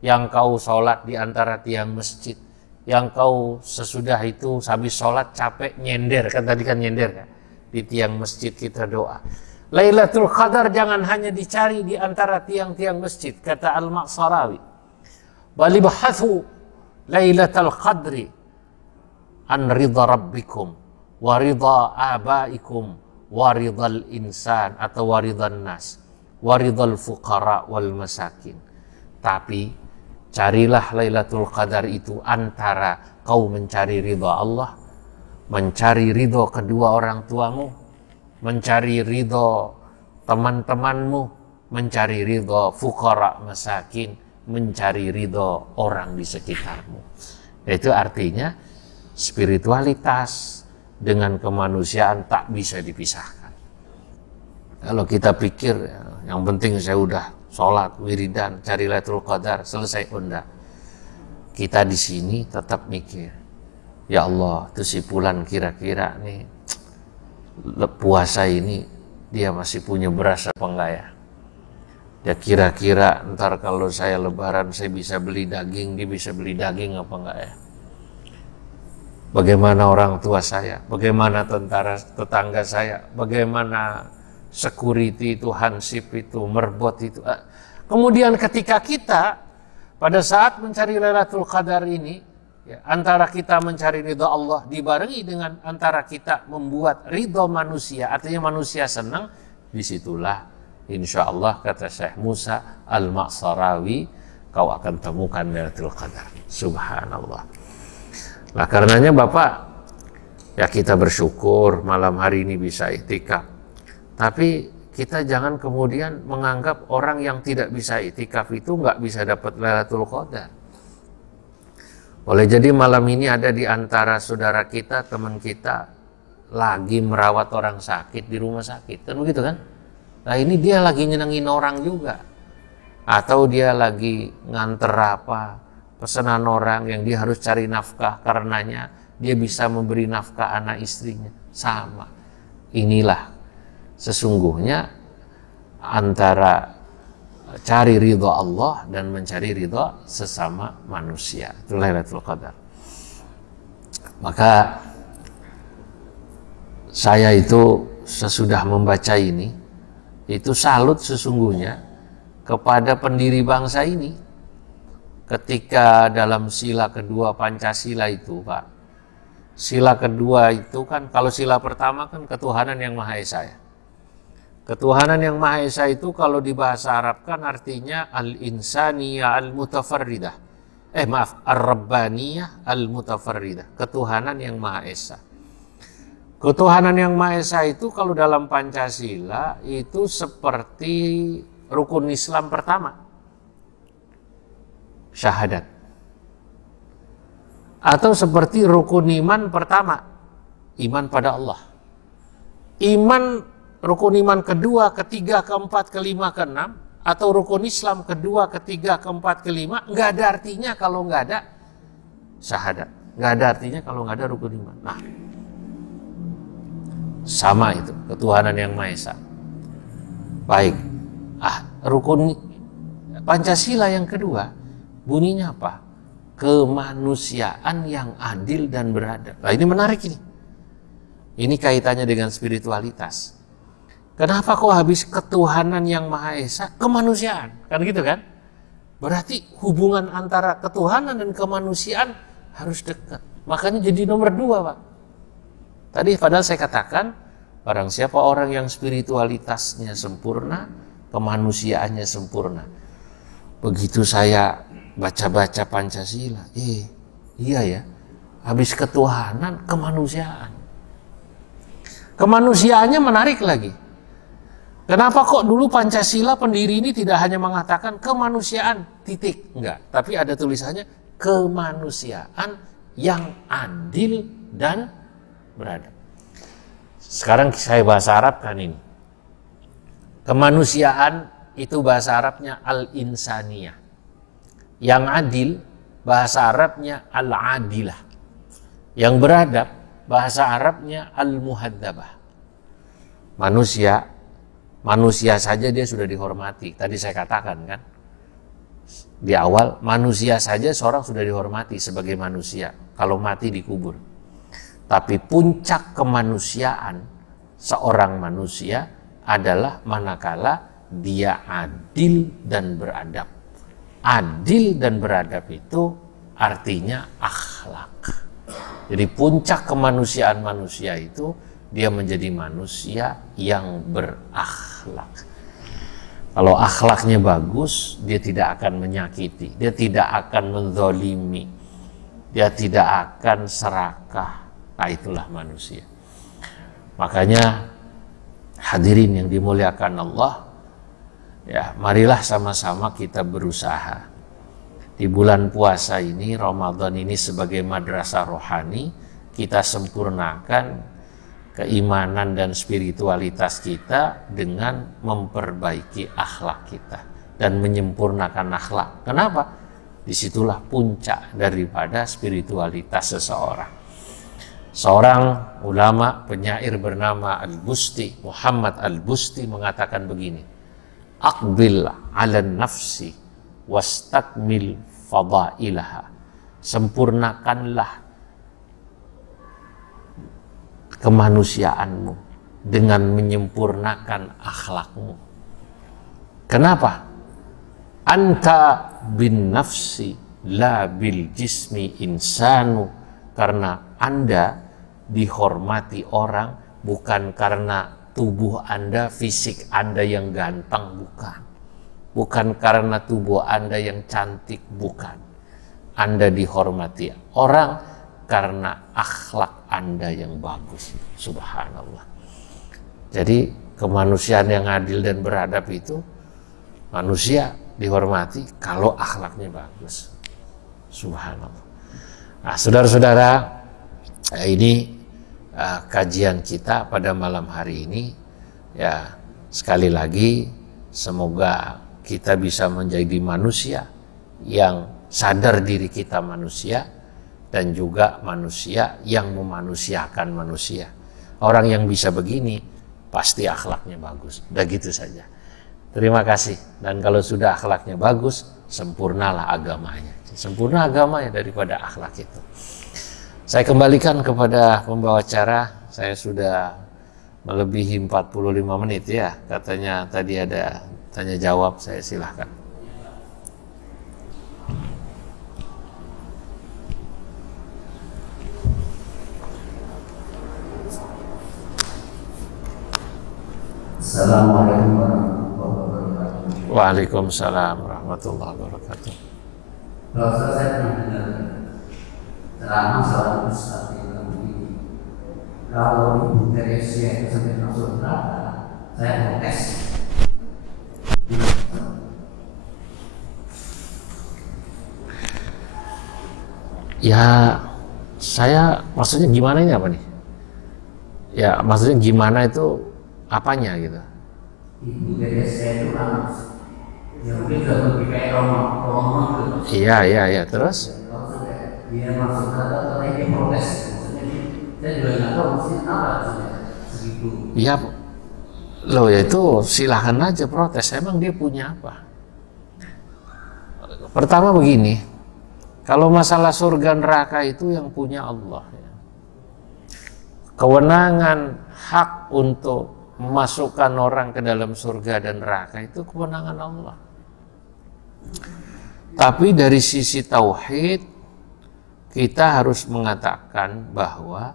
Yang kau sholat di antara tiang masjid. Yang kau sesudah itu habis sholat capek nyender. Kan tadi kan nyender kan? Di tiang masjid kita doa. Lailatul Qadar jangan hanya dicari di antara tiang-tiang masjid. Kata Al-Ma'sarawi. Balibhathu Lailatul Qadri an ridha rabbikum wa ridha abaikum wa ridhal insan atau waridhan nas wa ridhal fuqara wal masakin. Tapi carilah Lailatul Qadar itu antara kau mencari ridha Allah, mencari ridha kedua orang tuamu, mencari ridha teman-temanmu, mencari ridha fuqara masakin, mencari ridha orang di sekitarmu. Itu artinya spiritualitas dengan kemanusiaan tak bisa dipisahkan. Kalau kita pikir yang penting saya udah sholat, wiridan, cari Lailatul Qadar, selesai, enggak. Kita di sini tetap mikir, ya Allah, itu si Fulan kira-kira nih puasa ini dia masih punya beras apa enggak ya? Ya kira-kira ntar kalau saya lebaran saya bisa beli daging, dia bisa beli daging apa enggak ya? Bagaimana orang tua saya, bagaimana tentara tetangga saya, bagaimana security itu, hansip itu, merbot itu. Kemudian ketika kita pada saat mencari Lailatul Qadar ini, ya, antara kita mencari ridha Allah dibarengi dengan antara kita membuat ridha manusia, artinya manusia senang, disitulah insya Allah kata Syekh Musa Al-Ma'sarawi, kau akan temukan Lailatul Qadar. Subhanallah. Nah karenanya Bapak, ya kita bersyukur malam hari ini bisa iktikaf. Tapi kita jangan kemudian menganggap orang yang tidak bisa iktikaf itu nggak bisa dapat Lailatul Qadar. Boleh jadi malam ini ada di antara saudara kita, teman kita, lagi merawat orang sakit di rumah sakit. Kan begitu kan? Nah ini dia lagi nyenengin orang juga. Atau dia lagi nganter apa, pesanan orang yang dia harus cari nafkah, karenanya dia bisa memberi nafkah anak istrinya. Sama. Inilah sesungguhnya antara cari ridha Allah dan mencari ridha sesama manusia. Itulah Lailatul Qadar. Maka saya itu sesudah membaca ini, itu salut sesungguhnya kepada pendiri bangsa ini. Ketika dalam sila kedua Pancasila itu, Pak, sila kedua itu kan, kalau sila pertama kan ketuhanan yang Maha Esa ya. Ketuhanan yang Maha Esa itu kalau di bahasa Arab kan artinya al-insaniyah al-mutafarridah. Ar-rabbaniyah al-mutafarridah. Ketuhanan yang Maha Esa. Ketuhanan yang Maha Esa itu kalau dalam Pancasila itu seperti rukun Islam pertama. Syahadat. Atau seperti rukun iman pertama, iman pada Allah. Iman, rukun iman kedua, ketiga, keempat, kelima, keenam, atau rukun Islam kedua, ketiga, keempat, kelima, nggak ada artinya kalau nggak ada syahadat. Nggak ada artinya kalau nggak ada rukun iman. Nah, sama itu ketuhanan yang Maha Esa. Baik. Rukun Pancasila yang kedua bunyinya apa? Kemanusiaan yang adil dan beradab. Nah, ini menarik ini. Ini kaitannya dengan spiritualitas. Kenapa kok habis ketuhanan yang Maha Esa, kemanusiaan? Kan gitu kan? Berarti hubungan antara ketuhanan dan kemanusiaan harus dekat. Makanya jadi nomor 2, Pak. Tadi padahal saya katakan, barang siapa orang yang spiritualitasnya sempurna, kemanusiaannya sempurna. Begitu saya baca-baca Pancasila, iya ya, habis ketuhanan, kemanusiaan. Kemanusiaannya menarik lagi. Kenapa kok dulu Pancasila pendiri ini tidak hanya mengatakan kemanusiaan, titik. Enggak, tapi ada tulisannya kemanusiaan yang adil dan beradab. Sekarang saya bahasa Arab kan ini. Kemanusiaan itu bahasa Arabnya al-insaniyah. Yang adil bahasa Arabnya al-adilah. Yang beradab bahasa Arabnya al-muhadzabah. Manusia saja dia sudah dihormati. Tadi saya katakan kan, di awal, manusia saja seorang sudah dihormati sebagai manusia kalau mati dikubur. Tapi puncak kemanusiaan seorang manusia adalah manakala dia adil dan beradab. Adil dan beradab itu artinya akhlak. Jadi puncak kemanusiaan manusia itu dia menjadi manusia yang berakhlak. Kalau akhlaknya bagus, dia tidak akan menyakiti, dia tidak akan menzalimi, dia tidak akan serakah. Nah, itulah manusia. Makanya hadirin yang dimuliakan Allah, ya, marilah sama-sama kita berusaha. Di bulan puasa ini, Ramadan ini sebagai madrasah rohani, kita sempurnakan keimanan dan spiritualitas kita dengan memperbaiki akhlak kita dan menyempurnakan akhlak. Kenapa? Disitulah puncak daripada spiritualitas seseorang. Seorang ulama penyair bernama Al-Busti, Muhammad Al-Busti mengatakan begini, Aqbil 'alan nafsi wastakmil fadailaha. Sempurnakanlah kemanusiaanmu dengan menyempurnakan akhlakmu. Kenapa? Anta bin nafsi la bil jismi insanu. Karena Anda dihormati orang bukan karena tubuh Anda, fisik Anda yang ganteng, bukan. Bukan karena tubuh Anda yang cantik, bukan. Anda dihormati orang karena akhlak Anda yang bagus. Subhanallah. Jadi kemanusiaan yang adil dan beradab itu, manusia dihormati kalau akhlaknya bagus. Subhanallah. Nah, saudara-saudara, ini kajian kita pada malam hari ini. Ya, sekali lagi semoga kita bisa menjadi manusia yang sadar diri kita manusia dan juga manusia yang memanusiakan manusia. Orang yang bisa begini pasti akhlaknya bagus. Udah gitu saja. Terima kasih. Dan kalau sudah akhlaknya bagus, sempurnalah agamanya. Sempurna agamanya daripada akhlak itu. Saya kembalikan kepada pembawa acara. Saya sudah melebihi 45 menit ya. Katanya tadi ada tanya jawab, saya silahkan. Assalamualaikum warahmatullahi wabarakatuh. Waalaikumsalam warahmatullahi wabarakatuh. Kalau saya pernah dengar ceramah seorang ustaz yang bilang begini, kalau Ibu Teresia itu sampai masuk neraka, saya protes. Ya, saya maksudnya gimana ini apa nih? Ya, maksudnya gimana itu apanya gitu? Ibu Teresia itu kan ya mungkin juga lebih kayak Roma gitu. Iya, terus? Kalau sampai dia masuk neraka, karena dia protes. Maksudnya saya juga nggak tahu maksudnya apa maksudnya segitu. Ya, loh ya itu silahkan aja protes. Emang dia punya apa? Pertama begini, kalau masalah surga neraka itu yang punya Allah. kewenangan hak untuk memasukkan orang ke dalam surga dan neraka itu kewenangan Allah. Tapi dari sisi tauhid kita harus mengatakan bahwa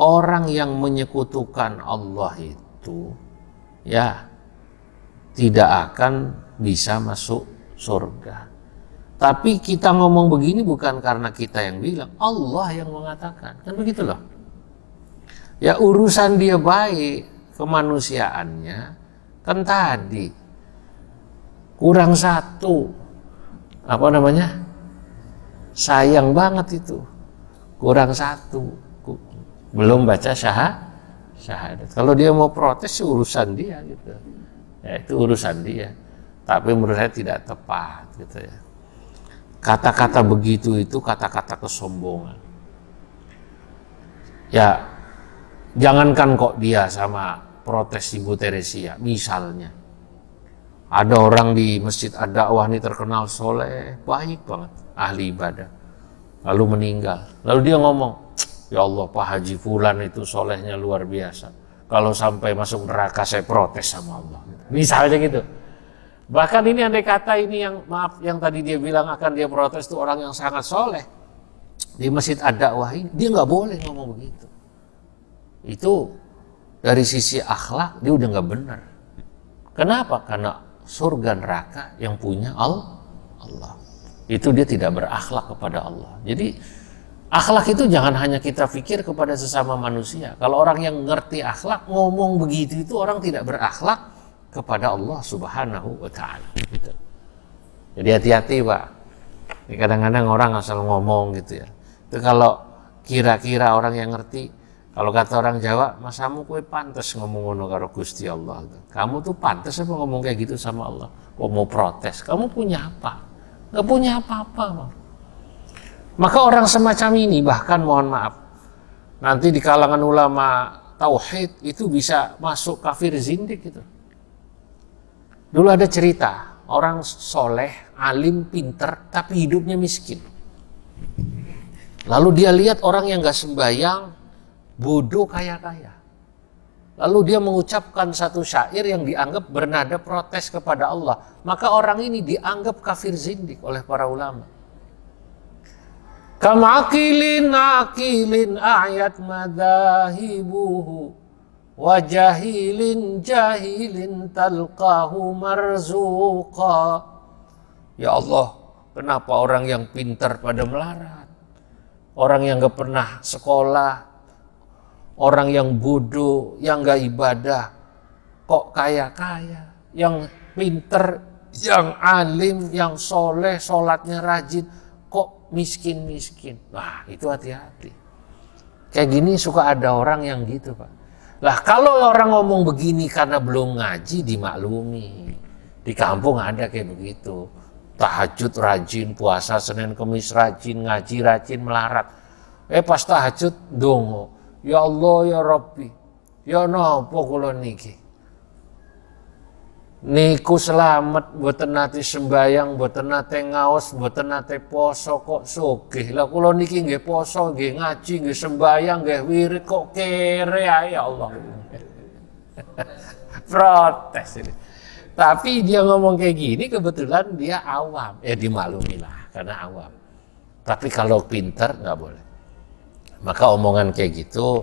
orang yang menyekutukan Allah itu ya tidak akan bisa masuk surga. Tapi kita ngomong begini bukan karena kita yang bilang, Allah yang mengatakan. Kan begitu loh. Ya urusan dia baik kemanusiaannya kan tadi kurang satu, apa namanya, sayang banget itu, kurang satu, belum baca syahadat. Kalau dia mau protes urusan dia gitu, ya itu urusan dia. Tapi menurut saya tidak tepat gitu ya. Kata-kata begitu itu kata-kata kesombongan. Ya jangankan kok dia sama protes Ibu Teresia, misalnya ada orang di Masjid Ad-Da'wah ini terkenal soleh, baik banget, ahli ibadah, lalu meninggal, lalu dia ngomong, ya Allah Pak Haji Fulan itu solehnya luar biasa, kalau sampai masuk neraka saya protes sama Allah, misalnya gitu. Bahkan ini andai kata ini yang tadi dia bilang akan dia protes itu orang yang sangat soleh di Masjid Ad-Da'wah ini, dia nggak boleh ngomong begitu. Itu dari sisi akhlak dia udah nggak benar. Kenapa? Karena surga neraka yang punya Allah. Itu dia tidak berakhlak kepada Allah. Jadi akhlak itu jangan hanya kita pikir kepada sesama manusia. Kalau orang yang ngerti akhlak ngomong begitu itu orang tidak berakhlak kepada Allah Subhanahu wa Ta'ala gitu. Jadi hati-hati Pak. Kadang-kadang orang asal ngomong gitu ya. Itu kalau kira-kira orang yang ngerti, kalau kata orang Jawa, masamu kue pantes ngomong ngono karo Gusti Allah. Kamu tuh pantes apa ngomong kayak gitu sama Allah? Kok mau protes? Kamu punya apa? Gak punya apa-apa. Maka orang semacam ini bahkan mohon maaf, nanti di kalangan ulama tauhid itu bisa masuk kafir zindik gitu. Dulu ada cerita, orang soleh, alim, pinter, tapi hidupnya miskin. Lalu dia lihat orang yang gak sembahyang, bodoh kaya-kaya. Lalu dia mengucapkan satu syair yang dianggap bernada protes kepada Allah. Maka orang ini dianggap kafir zindik oleh para ulama. Kamakilin akilin ayat madahibuhu. Wajahilin jahilin talqahu marzuqa. Ya Allah, kenapa orang yang pintar pada melarat, orang yang gak pernah sekolah, orang yang bodoh, yang gak ibadah, kok kaya-kaya, yang pintar, yang alim, yang soleh, sholatnya rajin, kok miskin-miskin. Wah, itu hati-hati. Kayak gini suka ada orang yang gitu Pak. Lah kalau orang ngomong begini karena belum ngaji, dimaklumi. Di kampung ada kayak begitu. Tahajud rajin, puasa Senin Kemis rajin, ngaji rajin, melarat. Pas tahajud dongo, ya Allah ya Rabbi, ya napa kula niki? Niku selamat, mboten nate sembayang, mboten nate ngaos, mboten nate poso kok sugih. Lah kula niki nggih poso, nggih ngaji, nggih sembayang, nggih wirid kok kere ae ya Allah. Protes ini. Tapi dia ngomong kayak gini kebetulan dia awam. Dimaklumilah karena awam. Tapi kalau pintar nggak boleh. Maka omongan kayak gitu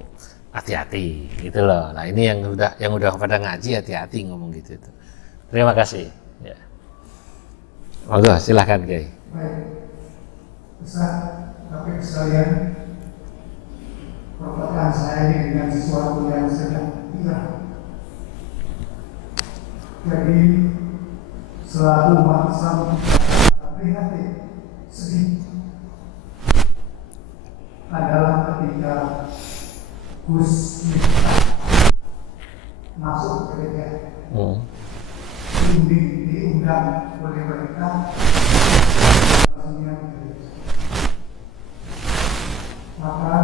hati-hati gitu loh. Nah ini yang udah pada ngaji hati-hati ngomong gitu itu. Terima kasih. Ya. Monggo silahkan Kiai. Baik, Ustaz, tapi sekalian perkataan saya ini dengan sesuatu yang sedang hilang. Jadi selalu merasa prihatin, sedih adalah ketika Gus Miftah masuk ke DPR. Diundang oleh mereka, maka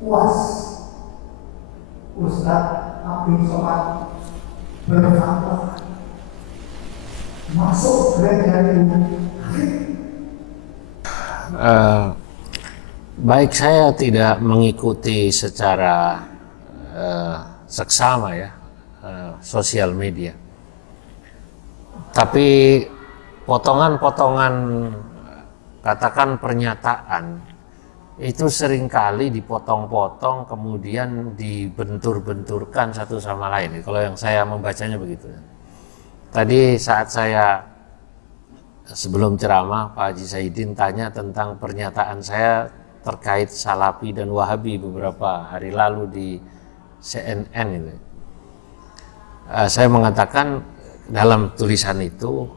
puas Ustadz Abdul Somad berfatwa masuk gereja itu. Baik, saya tidak mengikuti secara seksama ya sosial media, tapi potongan-potongan katakan pernyataan itu seringkali dipotong-potong kemudian dibentur-benturkan satu sama lain. Kalau yang saya membacanya begitu. Tadi saat saya sebelum ceramah, Pak Haji Saidin tanya tentang pernyataan saya terkait Salafi dan Wahabi beberapa hari lalu di CNN itu. Saya mengatakan dalam tulisan itu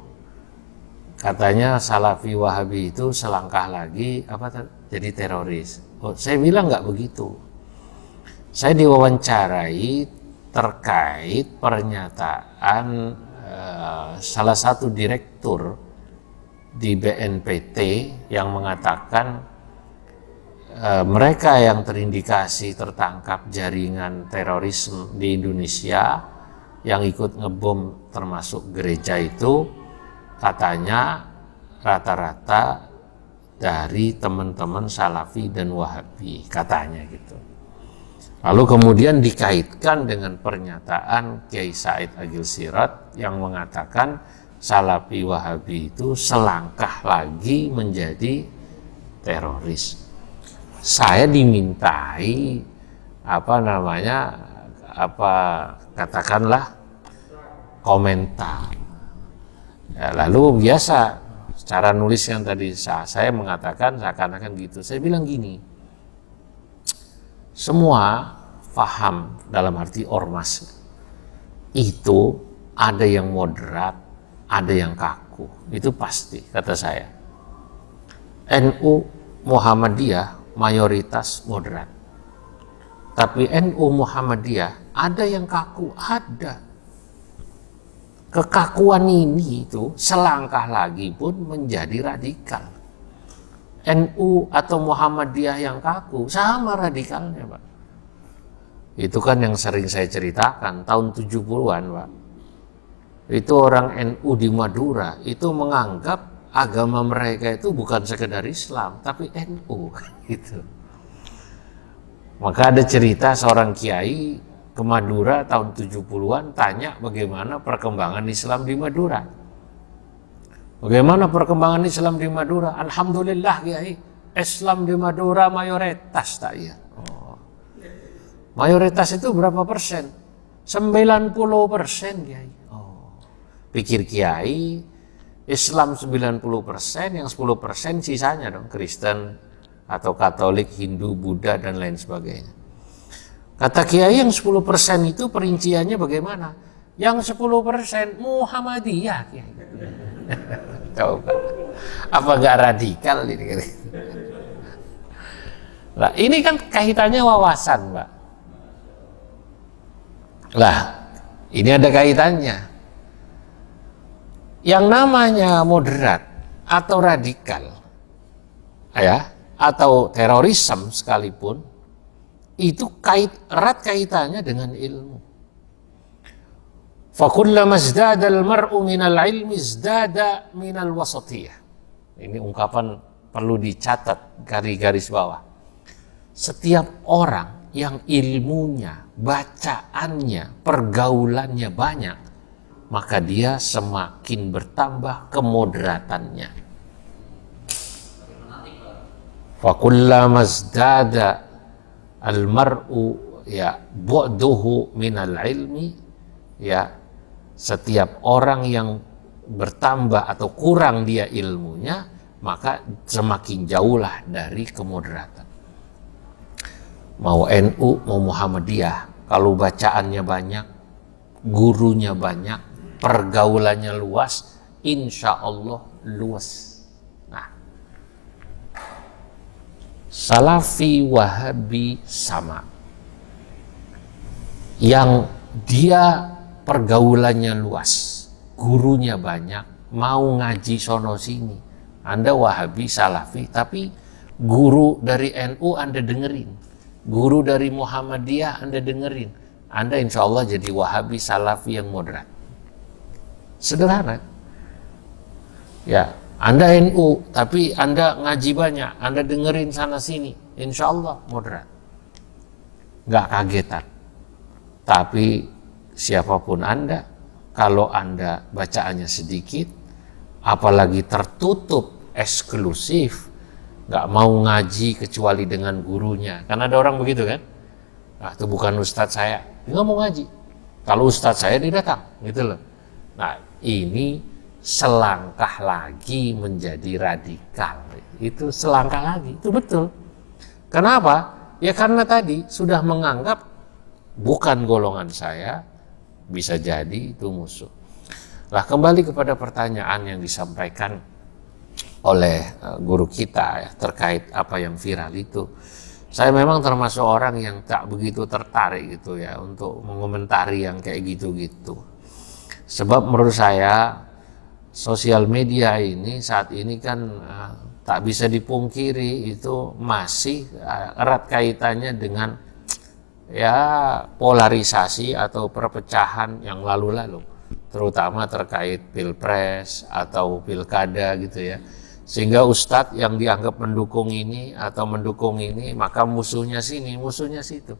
katanya Salafi Wahabi itu selangkah lagi jadi teroris. Saya bilang nggak begitu. Saya diwawancarai terkait pernyataan salah satu direktur di BNPT yang mengatakan mereka yang terindikasi tertangkap jaringan terorisme di Indonesia yang ikut ngebom termasuk gereja itu katanya rata-rata dari teman-teman Salafi dan Wahabi, katanya gitu. Lalu kemudian dikaitkan dengan pernyataan Kiai Said Agil Sirot yang mengatakan Salafi Wahabi itu selangkah lagi menjadi teroris. Saya dimintai katakanlah komentar. Ya, lalu biasa cara nulis yang tadi saya mengatakan seakan-akan gitu. Saya bilang gini, semua paham dalam arti ormas itu ada yang moderat, ada yang kaku. Itu pasti kata saya. NU Muhammadiyah mayoritas moderat. Tapi NU Muhammadiyah ada yang kaku, ada. Kekakuan ini itu selangkah lagi pun menjadi radikal. NU atau Muhammadiyah yang kaku sama radikalnya, Pak. Itu kan yang sering saya ceritakan tahun 70-an, Pak. Itu orang NU di Madura itu menganggap agama mereka itu bukan sekedar Islam, tapi NU gitu. Maka ada cerita seorang kiai ke Madura tahun 70-an tanya bagaimana perkembangan Islam di Madura. Bagaimana perkembangan Islam di Madura? Alhamdulillah Kiai, Islam di Madura mayoritas tak ya. Mayoritas itu berapa persen? 90% Kiai. Pikir Kiai, Islam 90%, yang 10% sisanya dong Kristen atau Katolik, Hindu, Buddha dan lain sebagainya. Kata Kiai yang 10% itu perinciannya bagaimana? Yang 10% Muhammadiyah Kiai. Coba. Apa gak radikal ini? Nah, ini kan kaitannya wawasan, Pak. Lah, ini ada kaitannya. Yang namanya moderat atau radikal, ya, atau terorisme sekalipun, itu erat kaitannya dengan ilmu. Fakullama izdada al-mar'u minal ilmi izdada minal wasatiyah. Ini ungkapan perlu dicatat garis bawah. Setiap orang yang ilmunya, bacaannya, pergaulannya banyak, maka dia semakin bertambah kemoderatannya. Fakullama izdada al-mar'u ya bu'duhu minal ilmi, ya, setiap orang yang bertambah atau kurang dia ilmunya, maka semakin jauhlah dari kemoderatan. Mau NU, mau Muhammadiyah, kalau bacaannya banyak, gurunya banyak, pergaulannya luas, insya Allah luas. Nah, Salafi Wahabi sama. Yang dia pergaulannya luas, gurunya banyak, mau ngaji sono sini. Anda Wahabi, Salafi, tapi guru dari NU Anda dengerin, guru dari Muhammadiyah Anda dengerin, Anda insya Allah jadi Wahabi, Salafi yang moderat. Sederhana. Ya, Anda NU, tapi Anda ngaji banyak, Anda dengerin sana sini. insya Allah moderat, nggak kagetan. Tapi siapapun Anda, kalau Anda bacaannya sedikit, apalagi tertutup, eksklusif, nggak mau ngaji kecuali dengan gurunya. Kan ada orang begitu kan? Nah, itu bukan ustadz saya, dia nggak mau ngaji. Kalau ustadz saya dia datang, gitu loh. Nah, ini selangkah lagi menjadi radikal. Itu selangkah lagi, itu betul. Kenapa? Ya karena tadi sudah menganggap bukan golongan saya, bisa jadi itu musuh. Lah kembali kepada pertanyaan yang disampaikan oleh guru kita ya, terkait apa yang viral itu. Saya memang termasuk orang yang tak begitu tertarik gitu ya untuk mengomentari yang kayak gitu-gitu. Sebab menurut saya sosial media ini saat ini kan tak bisa dipungkiri itu masih erat kaitannya dengan ya polarisasi atau perpecahan yang lalu-lalu, terutama terkait pilpres atau pilkada gitu ya. Sehingga ustadz yang dianggap mendukung ini atau mendukung ini, maka musuhnya sini, musuhnya situ.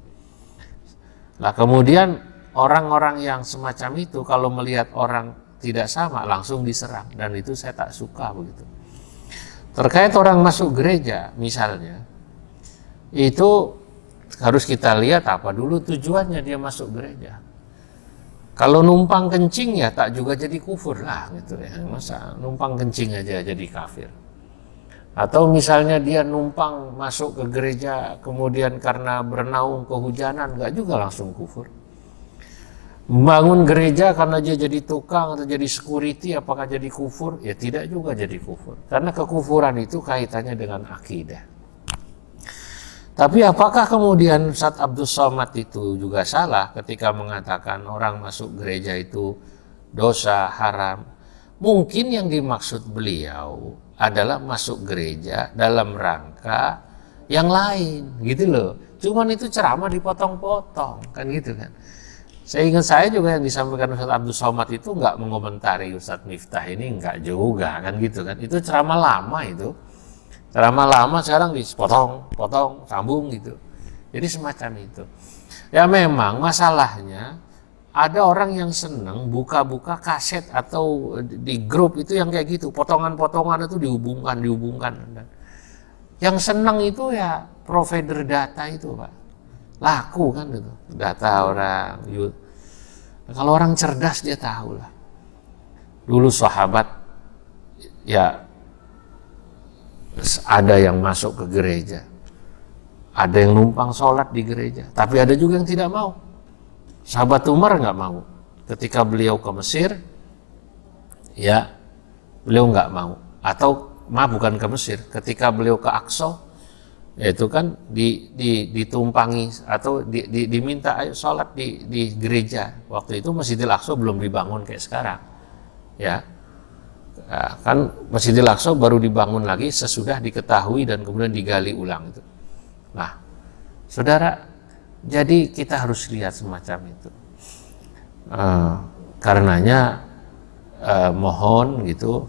Nah kemudian orang-orang yang semacam itu kalau melihat orang tidak sama langsung diserang, dan itu saya tak suka begitu. Terkait orang masuk gereja misalnya, itu harus kita lihat apa dulu tujuannya dia masuk gereja. Kalau numpang kencing ya tak juga jadi kufur lah gitu ya. Masa numpang kencing aja jadi kafir. Atau misalnya dia numpang masuk ke gereja kemudian karena bernaung kehujanan, nggak juga langsung kufur. Membangun gereja karena dia jadi tukang atau jadi security, apakah jadi kufur? Ya tidak juga jadi kufur. Karena kekufuran itu kaitannya dengan akidah. Tapi apakah kemudian Ustadz Abdul Somad itu juga salah ketika mengatakan orang masuk gereja itu dosa, haram? Mungkin yang dimaksud beliau adalah masuk gereja dalam rangka yang lain gitu loh. Cuman itu ceramah dipotong-potong kan gitu kan. Seingat saya juga yang disampaikan Ustadz Abdul Somad itu nggak mengomentari Ustadz Miftah ini, nggak juga kan gitu kan. Itu ceramah lama itu. Ceramah lama sekarang dipotong, sambung gitu. Jadi semacam itu. Ya memang masalahnya ada orang yang senang buka-buka kaset atau di grup itu yang kayak gitu. Potongan-potongan itu dihubungkan. Yang senang itu ya provider data itu Pak. Laku kan itu. Data orang. Kalau orang cerdas dia tahu lah. Dulu sahabat ya ada yang masuk ke gereja, ada yang numpang sholat di gereja, tapi ada juga yang tidak mau. Sahabat Umar nggak mau. Ketika beliau ke Mesir, ya beliau nggak mau. Atau bukan ke Mesir, ketika beliau ke Aqsa, yaitu kan ditumpangi atau diminta ayo sholat di gereja. Waktu itu Masjidil Aqsa belum dibangun kayak sekarang, ya. Nah, kan Masjidil Aqsa baru dibangun lagi sesudah diketahui dan kemudian digali ulang itu. Nah, saudara, jadi kita harus lihat semacam itu. Karenanya mohon gitu,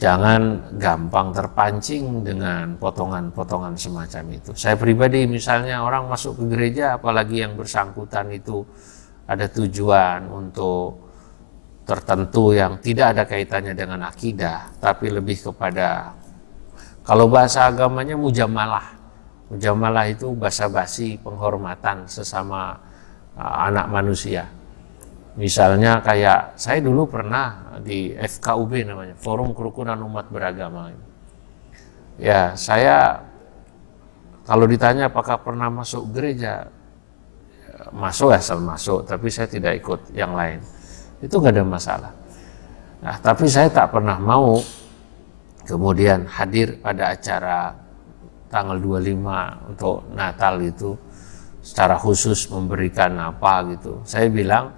jangan gampang terpancing dengan potongan-potongan semacam itu. Saya pribadi misalnya orang masuk ke gereja, apalagi yang bersangkutan itu ada tujuan untuk tertentu yang tidak ada kaitannya dengan akidah, tapi lebih kepada, kalau bahasa agamanya mujamalah. Mujamalah itu basa-basi penghormatan sesama anak manusia. Misalnya kayak saya dulu pernah di FKUB namanya, Forum Kerukunan Umat Beragama. Ya saya kalau ditanya apakah pernah masuk gereja, masuk asal masuk, tapi saya tidak ikut yang lain. Itu nggak ada masalah. Nah, tapi saya tak pernah mau kemudian hadir pada acara tanggal 25 untuk Natal itu secara khusus memberikan apa gitu. Saya bilang,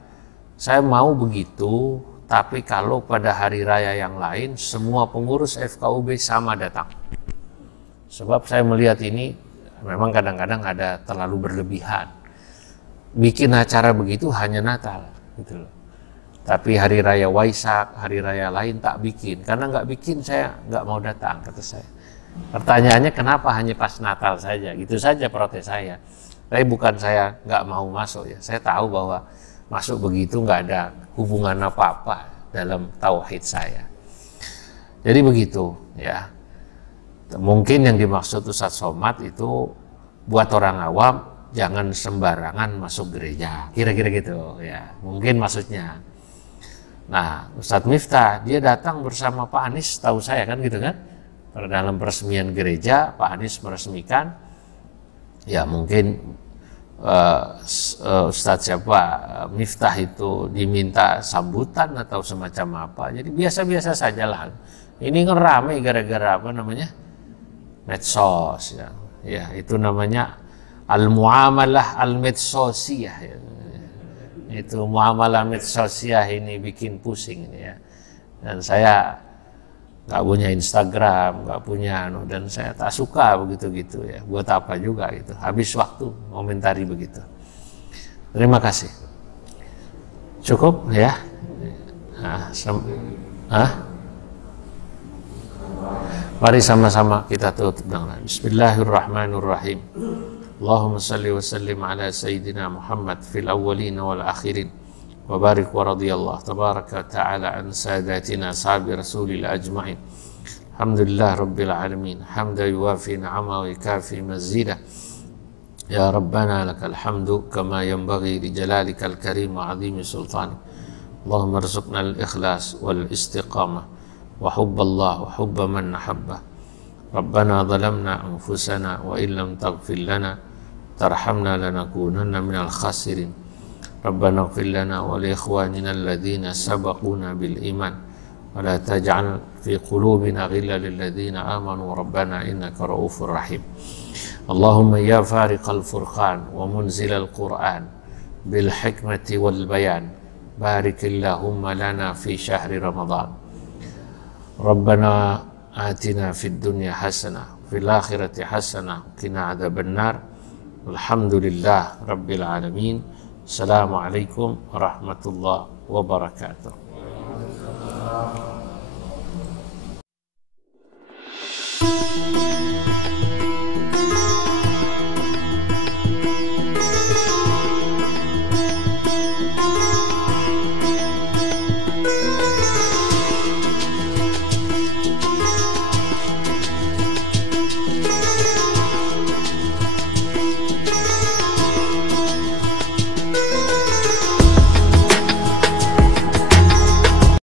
saya mau begitu, tapi kalau pada hari raya yang lain semua pengurus FKUB sama datang. Sebab saya melihat ini memang kadang-kadang ada terlalu berlebihan. Bikin acara begitu hanya Natal gitu loh. Tapi hari raya Waisak, hari raya lain tak bikin. Karena nggak bikin saya nggak mau datang, kata saya. Pertanyaannya kenapa hanya pas Natal saja? Gitu saja protes saya. Tapi bukan saya nggak mau masuk ya. Saya tahu bahwa masuk begitu nggak ada hubungan apa-apa dalam tauhid saya. Jadi begitu ya. Mungkin yang dimaksud Ustadz Somad itu buat orang awam jangan sembarangan masuk gereja. Kira-kira gitu ya. Mungkin maksudnya. Nah, Ustadz Miftah dia datang bersama Pak Anies, tahu saya kan gitu kan. Dalam peresmian gereja Pak Anies meresmikan. Ya mungkin Ustadz Miftah itu diminta sambutan atau semacam apa. Jadi biasa-biasa sajalah. Ini kan ramai gara-gara apa namanya? Medsos ya. Ya, itu namanya al-muamalah al-medsosiyah ya. Itu muamalah medsosiyah ini bikin pusing ya. Dan saya nggak punya Instagram, nggak punya dan saya tak suka begitu-gitu ya. Buat apa juga gitu. Habis waktu komentari begitu. Terima kasih. Cukup ya. Mari sama-sama kita tutup dengan Bismillahirrahmanirrahim. Allahumma salli wa sallim ala Sayyidina Muhammad fil awwalin wal akhirin wa barik wa radiyallahu tabaraka ta'ala an sadatina sahabi rasulil ajma'in. Alhamdulillah rabbil alamin hamda yuwafi ni'ama wa yukafi mazidah. Ya Rabbana lakal hamdu kama yanbaghi li jalalikal karim wa 'azimi sultani. Allahumma arzuqna al-ikhlas wal istiqamah wa hubballah wa hubba man nahabbah. Rabbana zalamna anfusana wa illam taghfir lana tarhamna lanakunanna minal khasirin. Rabbana ighfir lana wa li ikhwanina alladhina sabaquna bil iman wa la taj'al fi qulubina ghillan lil ladzina amanu rabbana innaka ra'ufur rahim. Allahumma ya fariqal furqan wa munzilal Qur'an bil hikmati wal bayan barik Allahumma lana fi syahri Ramadan. Rabbana atina fid dunya hasanah fil akhirati hasanah qina adzabannar. Alhamdulillah rabbil alamin. Assalamualaikum warahmatullahi wabarakatuh.